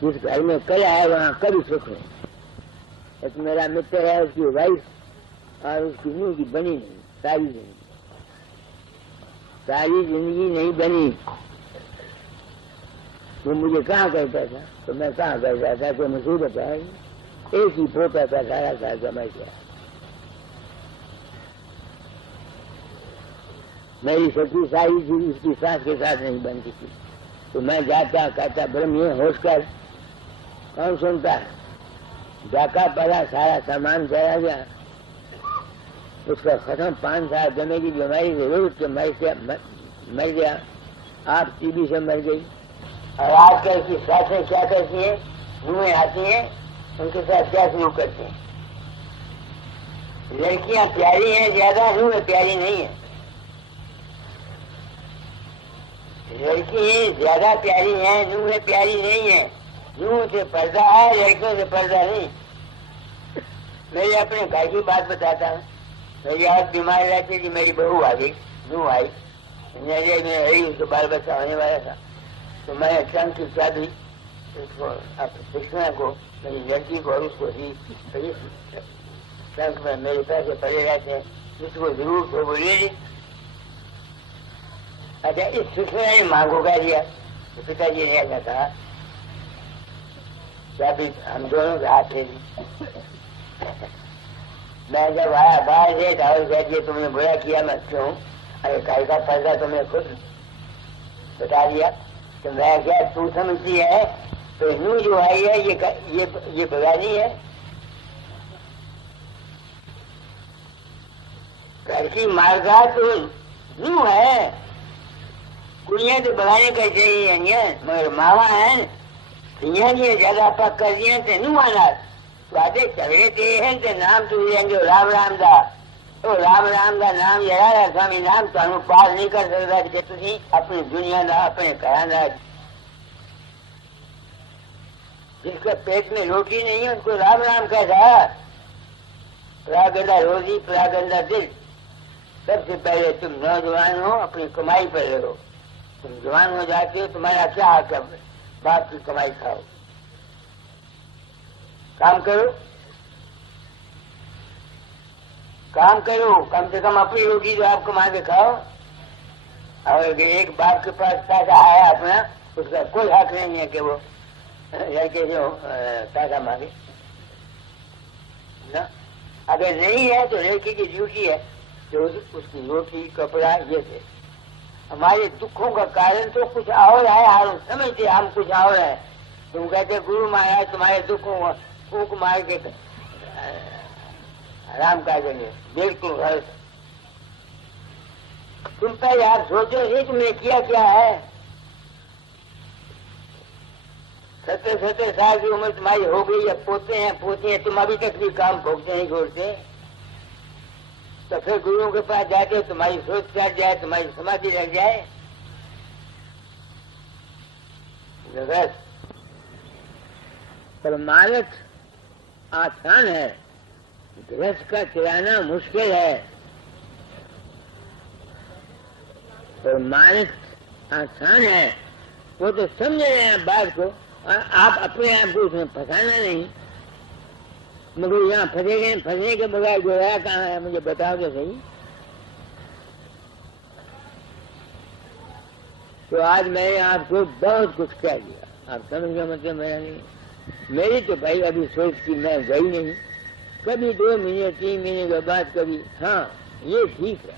जिस घर में कल आया वहाँ कभी सुख नहीं। एक मेरा मित्र है, उसकी वाइफ और उसकी मुंह की बनी नहीं, सारी जिंदगी नहीं बनी। वो मुझे कहा करता था तो मैं कहा करता था कि मुसीबत है, एक ही पोता था, सारा साल समझ गया। मेरी सच्ची सारी चीज उसकी सास के साथ नहीं बनती थी। तो मैं जाता कहता ब्रह्म ये होश कर, कौन सुनता है? जाका पड़ा, सारा सामान चला गया, उसका खत्म। 5 साल दमे की बीमारी से रोज के मर गया। आप टीबी से मर गई। और आजकल की सासें क्या करती है? मुँह आती हैं, उनके साथ क्या शुरू करते हैं? लड़कियां प्यारी हैं ज्यादा, रूह प्यारी नहीं है। लड़की ज्यादा प्यारी है, नूह प्यारी नहीं है। नूह से पर्दा है, लड़कियों से पर्दा नहीं। मेरे अपने घर की बात बताता हूँ। मेरी आज बीमार रहती थी, मेरी बहू आ गई, नूह आई, नजर में रही, उसको बाल बच्चा होने वाला था। तो मैंने ट्रंक की चाबी उसको कृष्णा को, मेरी लड़की को और उसको दी। ट्रंक में मेरे पैसे पड़े रहते हैं, उसको जरूर तो वो ले ली। अच्छा, इस कृष्णा ने मांगो कह दिया तो पिताजी ने ऐसा कहा, चाबी हम दोनों के हाथ ले ली। मैं जब आया बाहर से और कह दिया तुमने बुरा किया, मैं क्यों? अरे कहीं का पर्दा तुमने खुद बता दिया। तो मैं क्या तू समझती है? तो नू जो आई है ये बगानी है, घर की मारगा तो नू है। कुड़िया तो बगाने का चाहिए, मगर मावा है ये ज्यादा पक कर दिए थे नू आना वादे झगड़े थे हैं ते नाम तू जो राम राम दा तो राम राम का नाम जरा स्वामी नाम तुम पार नहीं कर सकता कि तुम अपनी दुनिया का अपने घर का। जिसके पेट में रोटी नहीं है उनको राम राम कहता। प्रागंदा रोजी प्रागंदा दिल। सबसे पहले तुम नौजवान हो, अपनी कमाई पर रहो। तुम जवान हो जाते हो, तुम्हारा क्या हक है? बाप की कमाई खाओ, काम करो, काम करो, कम से कम अपनी रोटी जो आप कमा के खाओ। और एक बाप के पास पैसा आया अपना, उसका कोई हक नहीं है कि वो लड़के जो पैसा मांगे ना। अगर नहीं है तो लड़के की ड्यूटी है जो उसकी रोटी कपड़ा ये थे। हमारे दुखों का कारण तो कुछ और है, हम समझते हम कुछ और है। तुम कहते गुरु महाराज तुम्हारे दुखों को फूक मार के आराम कर देंगे, बिल्कुल गलत। तुम पहले आप सोचो ही तुमने किया क्या है। 70 साल की उम्र तुम्हारी हो गई, अब पोते हैं पोती हैं, तुम अभी तक भी काम भोगते हैं जोर से, तो फिर गुरुओं के पास जाके तुम्हारी सोच चढ़ जाए, तुम्हारी समाधि लग जाए। जगत परमार्थ आसान है, गृहस्थ का चलाना मुश्किल है। परमार्थ आसान है, वो तो समझ रहे हैं बात को, आप अपने आप को उसमें फंसाना नहीं। मगर यहाँ फंसने के बगैर जो है कहाँ है, मुझे बताओ तो सही। तो आज मैंने आपको बहुत कुछ कह दिया, आप समझ गए, मतलब मेरा नहीं, मेरी तो भाई अभी सोच की मैं गई नहीं, कभी 2 महीने 3 महीने के बाद कभी। हाँ ये ठीक है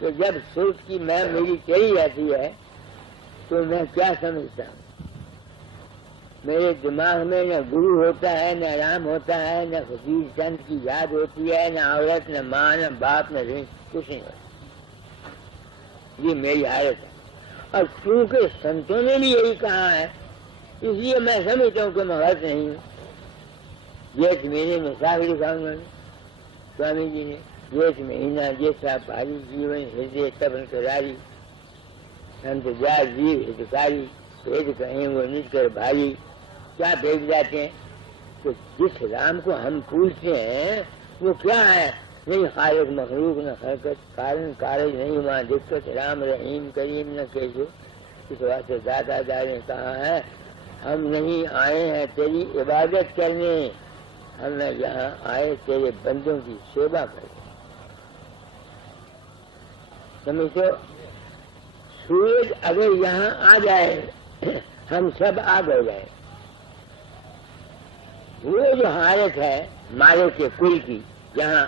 कि जब सोच की मैं मेरी चली जाती है तो मैं क्या समझता हूँ, मेरे दिमाग में न गुरु होता है, न राम होता है, न फकीर संत की याद होती है, न औरत, न माँ, न बाप, न ऋण, कुछ नहीं होता। ये मेरी हालत है। और क्योंकि संतों ने भी यही कहा है, इसलिए मैं समझता हूँ कि मैं गलत नहीं हूँ। जेठ महीने में साग लिखाऊंगा स्वामी जी ने, जेठ महीना जैसा भारी जीवन हृदय तब करारी, संत जा जीव हितकारी, भेद कहें वो निज कर भारी। क्या भेद जाते हैं? तो जिस राम को हम पूछते हैं वो क्या है? नहीं खालिक मखलूक न हरकत, कारण कारज नहीं वहाँ दिक्कत, राम रहीम करीम न कैसे। इस वास्ते दादा ने कहा है, हम नहीं आए हैं तेरी इबादत करने, हम यहाँ आए तेरे बंदों की सेवा करने। समझो, सूरज अगर यहाँ आ जाए हम सब आग हो जाए। वो जो हालत है मारे के कुल की, जहाँ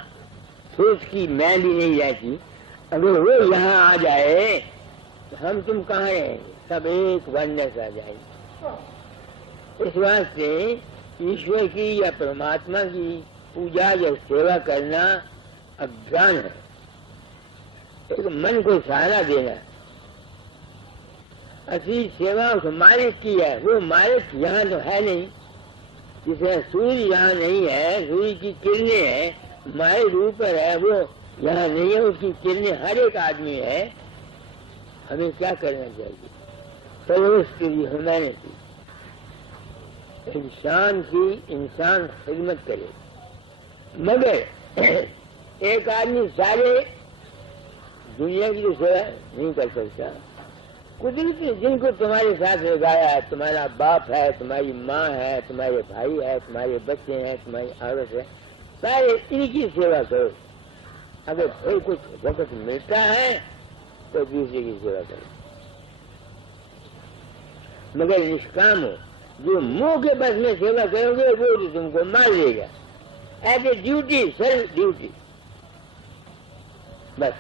सोच की मैं भी नहीं रहती, अगर वो यहाँ आ जाए तो हम तुम कहाँ रहेंगे? सब एक वनस आ जाएगी। इस वास्ते ईश्वर की या परमात्मा की पूजा या सेवा करना अज्ञान है, एक मन को सहारा देना। असली सेवा उस मालिक की है, वो मालिक यहाँ तो है नहीं। जिसे सूर्य यहाँ नहीं है, सूर्य की किरणें हैं, मालिक ऊपर है, वो यहाँ नहीं है, उसकी किरणें हर एक आदमी है। हमें क्या करना चाहिए? सर्वोच्च की ह्यूमैनिटी, इंसान की इंसान खिदमत करे। मगर एक आदमी सारे दुनिया की सेवा नहीं कर सकता। कुदरत ने जिनको तुम्हारे साथ लगाया है, तुम्हारा बाप है, तुम्हारी माँ है, तुम्हारे भाई है, तुम्हारे बच्चे हैं, तुम्हारी औरत है, सारे इनकी सेवा करो। अगर फिर कुछ वक्त मिलता है तो दूसरे की सेवा करो, मगर निष्काम हो। जो मुंह के बस में सेवा करोगे वो तो तुमको मार देगा। As a duty, self duty. बस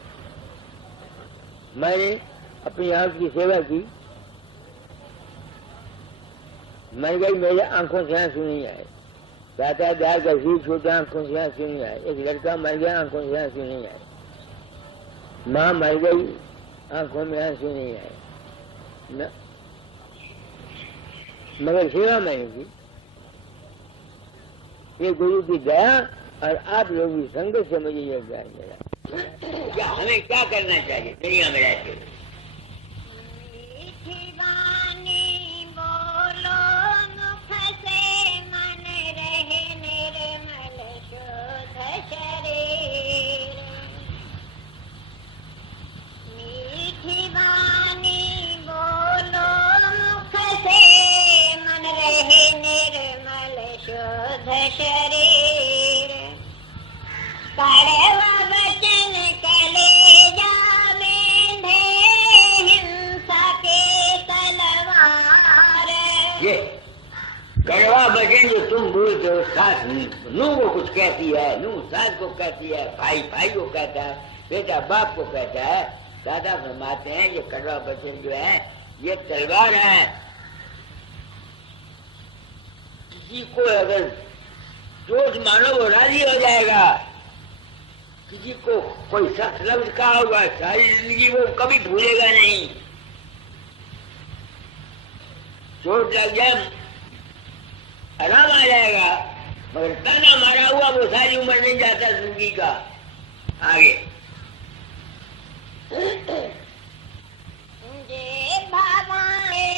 मैंने अपनी आंख की सेवा की, मर गई, मेरे आंखों से आंसू नहीं आए। 7,000 का जीव छोटा, आंखों से आंसू नहीं आए। एक लड़का मर गया, आंखों से आंसू नहीं आए। माँ मर गई, आंखों में आंसू नहीं आए न, मगर सेवा मैंने की। ये गुरु की दया और आप लोग की संगत से मुझे ये ज्ञान मिला। क्या हमें क्या करना चाहिए दुनिया में रहते हुए? शरीर कड़वा वचन कलेजा बेंधे हिंसा के तलवार। ये कड़वा वचन जो तुम बोलते हो, सास नू को कुछ कहती है, नू सास को कहती है, भाई भाई को कहता है, बेटा बाप को कहता है। दादा फरमाते हैं ये कड़वा वचन जो है ये तलवार है। किसी को अगर दोष मानो वो राजी हो जाएगा, किसी को कोई सख्त लफ्ज कहा होगा सारी जिंदगी वो कभी भूलेगा नहीं। चोट लग जाए आराम आ जाएगा, मगर ताना मारा हुआ वो सारी उम्र नहीं जाता जिंदगी का आगे। जे भावाए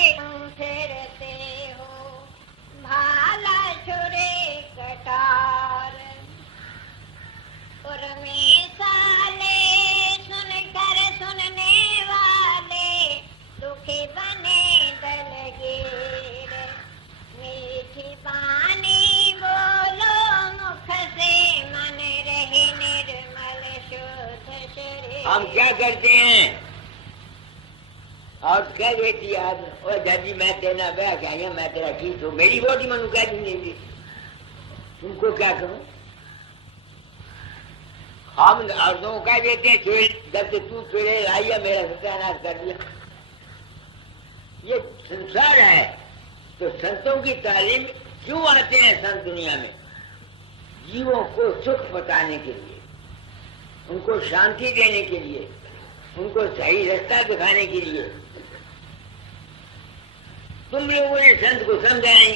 फिरते हो भाला छुरे कटार, उर्मी साले सुनकर सुनने वाले दुखी बने दलगीर, मीठी बानी बोलो मुख से मन रहे निर्मल शुद्ध शरीर। हम क्या करते हैं और कह देती आदमी, और दादी मैं तेना बया क्या मैं तेरा ठीक हूँ, मेरी रोटी मनु क्या नहीं, तुमको क्या करूं? हम औरतों कह देते हैं जब से तू छेड़े आइया मेरा सत्यानाश कर दिया। ये संसार है, तो संतों की तालीम क्यों आते हैं संत दुनिया में? जीवों को सुख बताने के लिए, उनको शांति देने के लिए, उनको सही रास्ता दिखाने के लिए। तुम लोगों ने संत को समझा नहीं,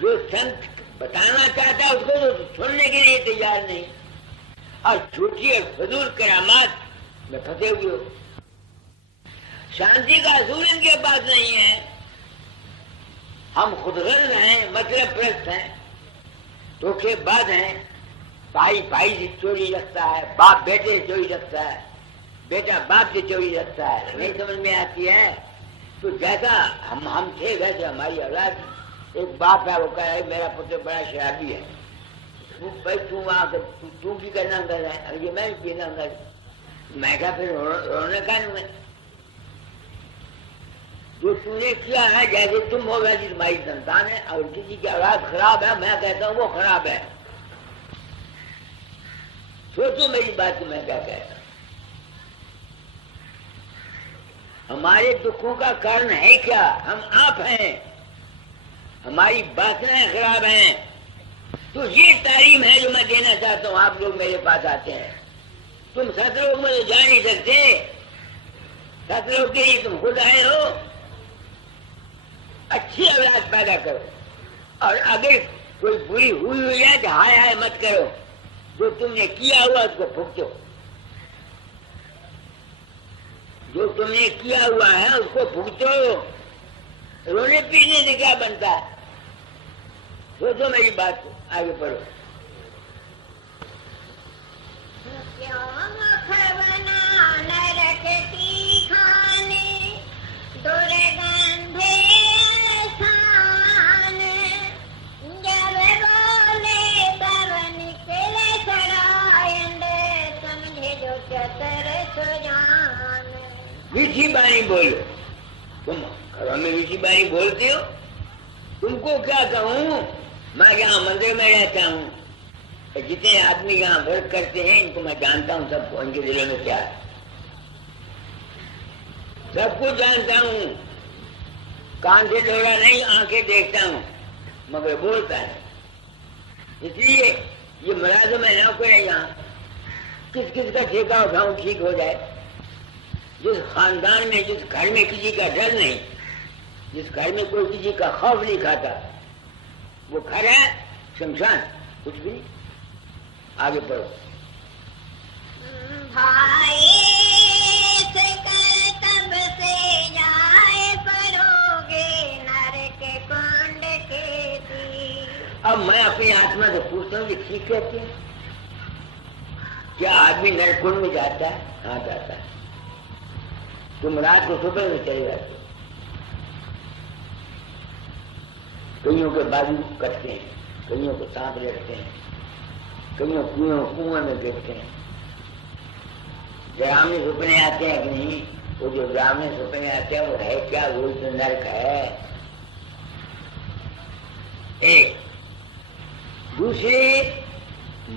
जो संत बताना चाहता है उसको तो सुनने के लिए तैयार नहीं, और झूठी और फजूल करामात में फंसे हुए हो। शांति का असूल इनके पास नहीं है। हम खुदगर्ज हैं, मतलब प्रस्त हैं, धोखेबाज हैं। भाई भाई से चोरी रखता है, बाप बेटे से चोरी रखता है, बेटा बाप से चोरी रखता है, नहीं समझ में आती है। तो जैसा हम थे वैसे हमारी औलाद। एक बाप है, वो कह रहा है मेरा पुत्र बड़ा शराबी है, भाई तू वहां तू भी करना कर रहा है, ये मैं भी पीना कर, मैं क्या फिर रोने का नहीं है। जो तूने किया है, जैसे तुम हो वैसी तुम्हारी संतान है, और किसी की औलाद खराब है, मैं कहता हूँ वो खराब है। सोचो मेरी बात को मैं क्या कहता। हमारे दुखों का कारण है क्या? हम आप हैं, हमारी वासनाएं खराब हैं। तो ये तालीम है जो मैं देना चाहता हूँ। आप लोग मेरे पास आते हैं, तुम सतलोक में तो जा नहीं सकते, सतलोक के लिए तुम खुद आए हो। अच्छी औलाद पैदा करो, और अगर कोई बुरी हुई है तो हाय हाय मत करो, जो तुमने किया हुआ उसको भुगतो। जो तुमने किया हुआ है उसको भुगतो। रोने पीने से क्या बनता है? सोचो मेरी बात को, आगे पढ़ो। मीठी बानी बोलो। तुम घरों में मीठी बानी बोलते हो? तुमको क्या कहूँ, मैं यहाँ मंदिर में रहता हूँ, जितने आदमी यहाँ व्रत करते हैं इनको मैं जानता हूँ, सबको इनके दिलों में क्या है सब कुछ जानता हूँ। कान से थोड़ा नहीं, आंखें देखता हूँ, मगर बोलता है। इसलिए ये मुलाजिम में नौकर है यहाँ, किस किस का ठेका उठाऊं ठीक हो जाए। जिस खानदान में, जिस घर में किसी का डर नहीं, जिस घर में कोई किसी का खौफ नहीं खाता, वो घर है शमशान, कुछ भी नहीं। आगे पढ़ो। भाई से तब से जाए परोगे नरक कुंड के दी। अब मैं अपनी आत्मा से पूछता हूँ कि ठीक कहती है क्या? आदमी नरक कुंड में जाता है? हाँ जाता है। तुम रात को सुबह में चले जाते हो, कईयों के बाजू कटते हैं, कईयों को सांप लेते हैं, कईयों कुएं में गिरते हैं। डरावने सपने आते हैं कि नहीं? वो जो डरावने सपने आते हैं वो है क्या? वो तो नरक है। एक दूसरे,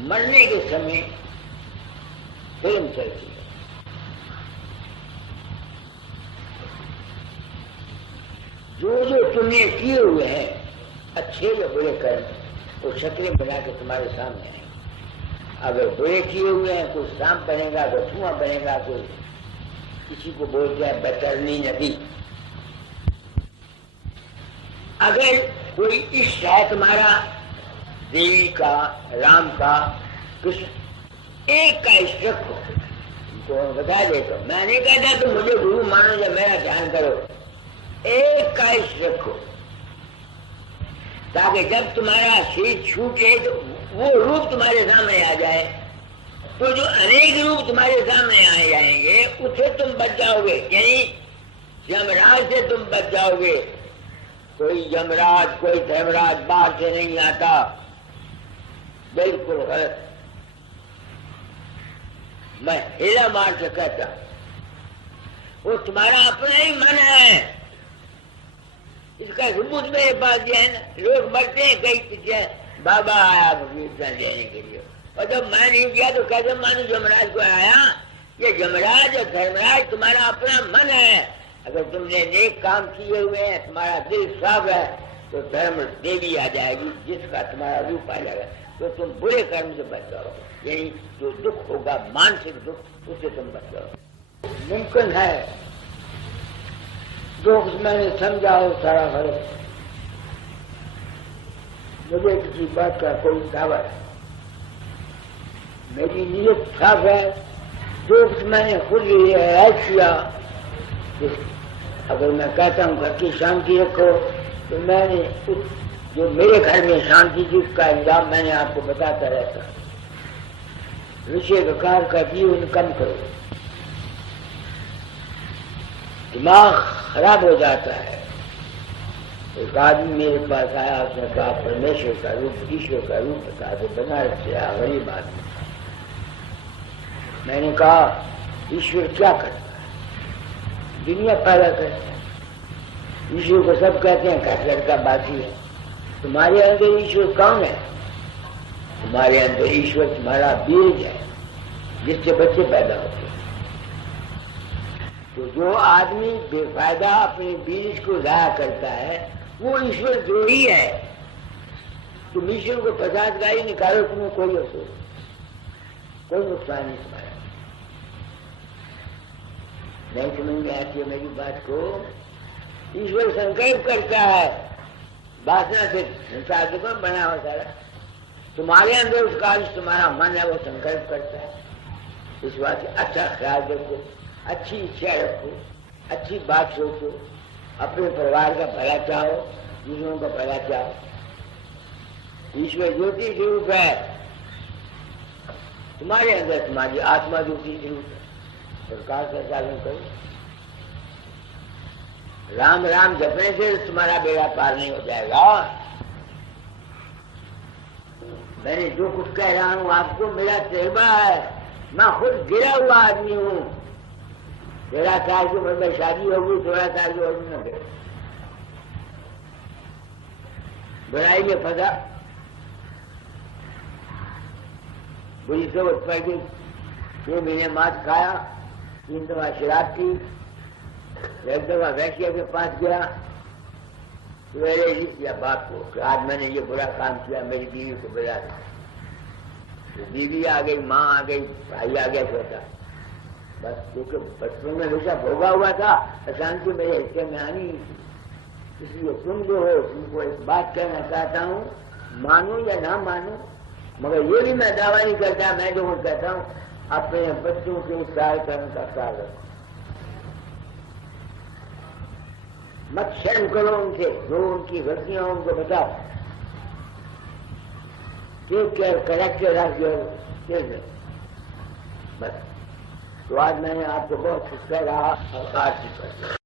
मरने के समय फिल्म चलती है, जो जो तुमने किए हुए हैं अच्छे या बुरे कर्म, वो शक्लें बना के तुम्हारे सामने है। अगर बुरे किए हुए हैं, कोई सांप बनेगा, कोई धुआं बनेगा, कोई किसी को बोलते हैं बैतरनी नदी, अगर कोई इष्ट है तुम्हारा, देवी का, राम का, कृष्ण, एक का इष्ट रखो, तो बता देता। मैं नहीं कहता तुम मुझे गुरु मानो या मेरा ध्यान करो, एक का इष्ट रखो, ताकि जब तुम्हारा शरीर छूटे तो वो रूप तुम्हारे सामने आ जाए। तो जो अनेक रूप तुम्हारे सामने आ जाएंगे उससे तुम बच जाओगे, यानी यमराज से तुम बच जाओगे। कोई यमराज, कोई धर्मराज बाहर से नहीं आता, बिल्कुल गलत। मैं हिला मार से कहता, वो तुम्हारा अपना ही मन है। इसका सबूत मेरे पास है ना। लोग मरते हैं कई पीछे, बाबा आया कीर्तन देने के लिए, और जब मैं नहीं गया तो कैसे मानू यमराज को आया? ये यमराज और धर्मराज तुम्हारा अपना मन है। अगर तुमने नेक काम किए हुए हैं, तुम्हारा दिल साफ है, तो धर्म देवी आ जाएगी, जिसका तुम्हारा रूप आ जाएगा, तो तुम बुरे कर्म से बच जाओगे। यानी जो दुख होगा, मानसिक दुख, उससे तुम बच जाओगे। मुमकिन है जो मैंने समझा हो सारा गलत। मुझे किसी बात का कोई दावा है, मेरी नीयत साफ है। जो मैंने खुद रियलाइज किया, अगर मैं कहता हूँ घर की शांति रखो, तो मैंने जो मेरे घर में शांति थी उसका इंतजाम मैंने आपको बताता रहता। विषय प्रकार का जीवन कम करो, दिमाग खराब हो जाता है। एक आदमी मेरे पास आया, उसने कहा परमेश्वर का रूप, ईश्वर का रूप बता दो, बनारस से आया, गरीब आदमी। मैंने कहा ईश्वर क्या करता है? दुनिया पैदा करता है। ईश्वर को सब कहते हैं घर का बाकी है। तुम्हारे अंदर ईश्वर कौन है? तुम्हारे अंदर ईश्वर तुम्हारा बीज है, जिससे बच्चे पैदा होते हैं। तो जो आदमी बेफायदा अपने बीज को जाया करता है, वो ईश्वर द्रोही है। तुम ईश्वर को 50 गाड़ी निकालो, तुम्हें कोई अफसोस, कोई नुकसान नहीं तुम्हारा। नहीं समझ में आती है मेरी बात को। ईश्वर संकल्प करता है, वासना से संसार को बना हुआ सारा। तुम्हारे अंदर उसका तुम्हारा मन है, वो संकल्प करता है। इस बात से अच्छा ख्याल रखो, अच्छी इच्छा रखो, अच्छी बात सोचो, अपने परिवार का भला चाहो, दूसरों का भला चाहो। ईश्वर ज्योति स्वरूप है, तुम्हारे अंदर तुम्हारी आत्मा ज्योति स्वरूप है। प्रकाश का चालन करो। राम राम जपने से तुम्हारा बेड़ा पार नहीं हो जाएगा। मैंने जो कुछ कह रहा हूं आपको, मेरा तजुर्बा है। मैं खुद गिरा हुआ आदमी हूं। 13 साल की उम्र में शादी होगी, 16 साल की उम्र में गए, बुराई में फंसा, बुरी सोच पड़ गई। 6 महीने मांस खाया, 3 दफा शराब की, 1 दफा वैश्या के पास गया। सवेरे ही किया बाप को कि आज मैंने ये बुरा काम किया, मेरी बीवी को बुला दिया। तो बीवी आ गई, माँ आ गई, भाई आ गया छोटा। बस क्योंकि बचपन में हमेशा भोगा हुआ था, अशांति मेरे हिस्से में आनी नहीं थी। इसलिए तुम जो हो, तुमको एक बात कहना चाहता हूँ, मानो या ना मानो, मगर ये भी मैं दावा नहीं करता। मैं जो कहता हूँ, अपने बच्चों के उद्धार करने का ख्याल रखो, मत शर्म करो उनसे, जो उनकी गलतियां उनको बताओ। Take care, character of your children. बस। तो आज मैंने आपको बहुत कुछ कह रहा और आज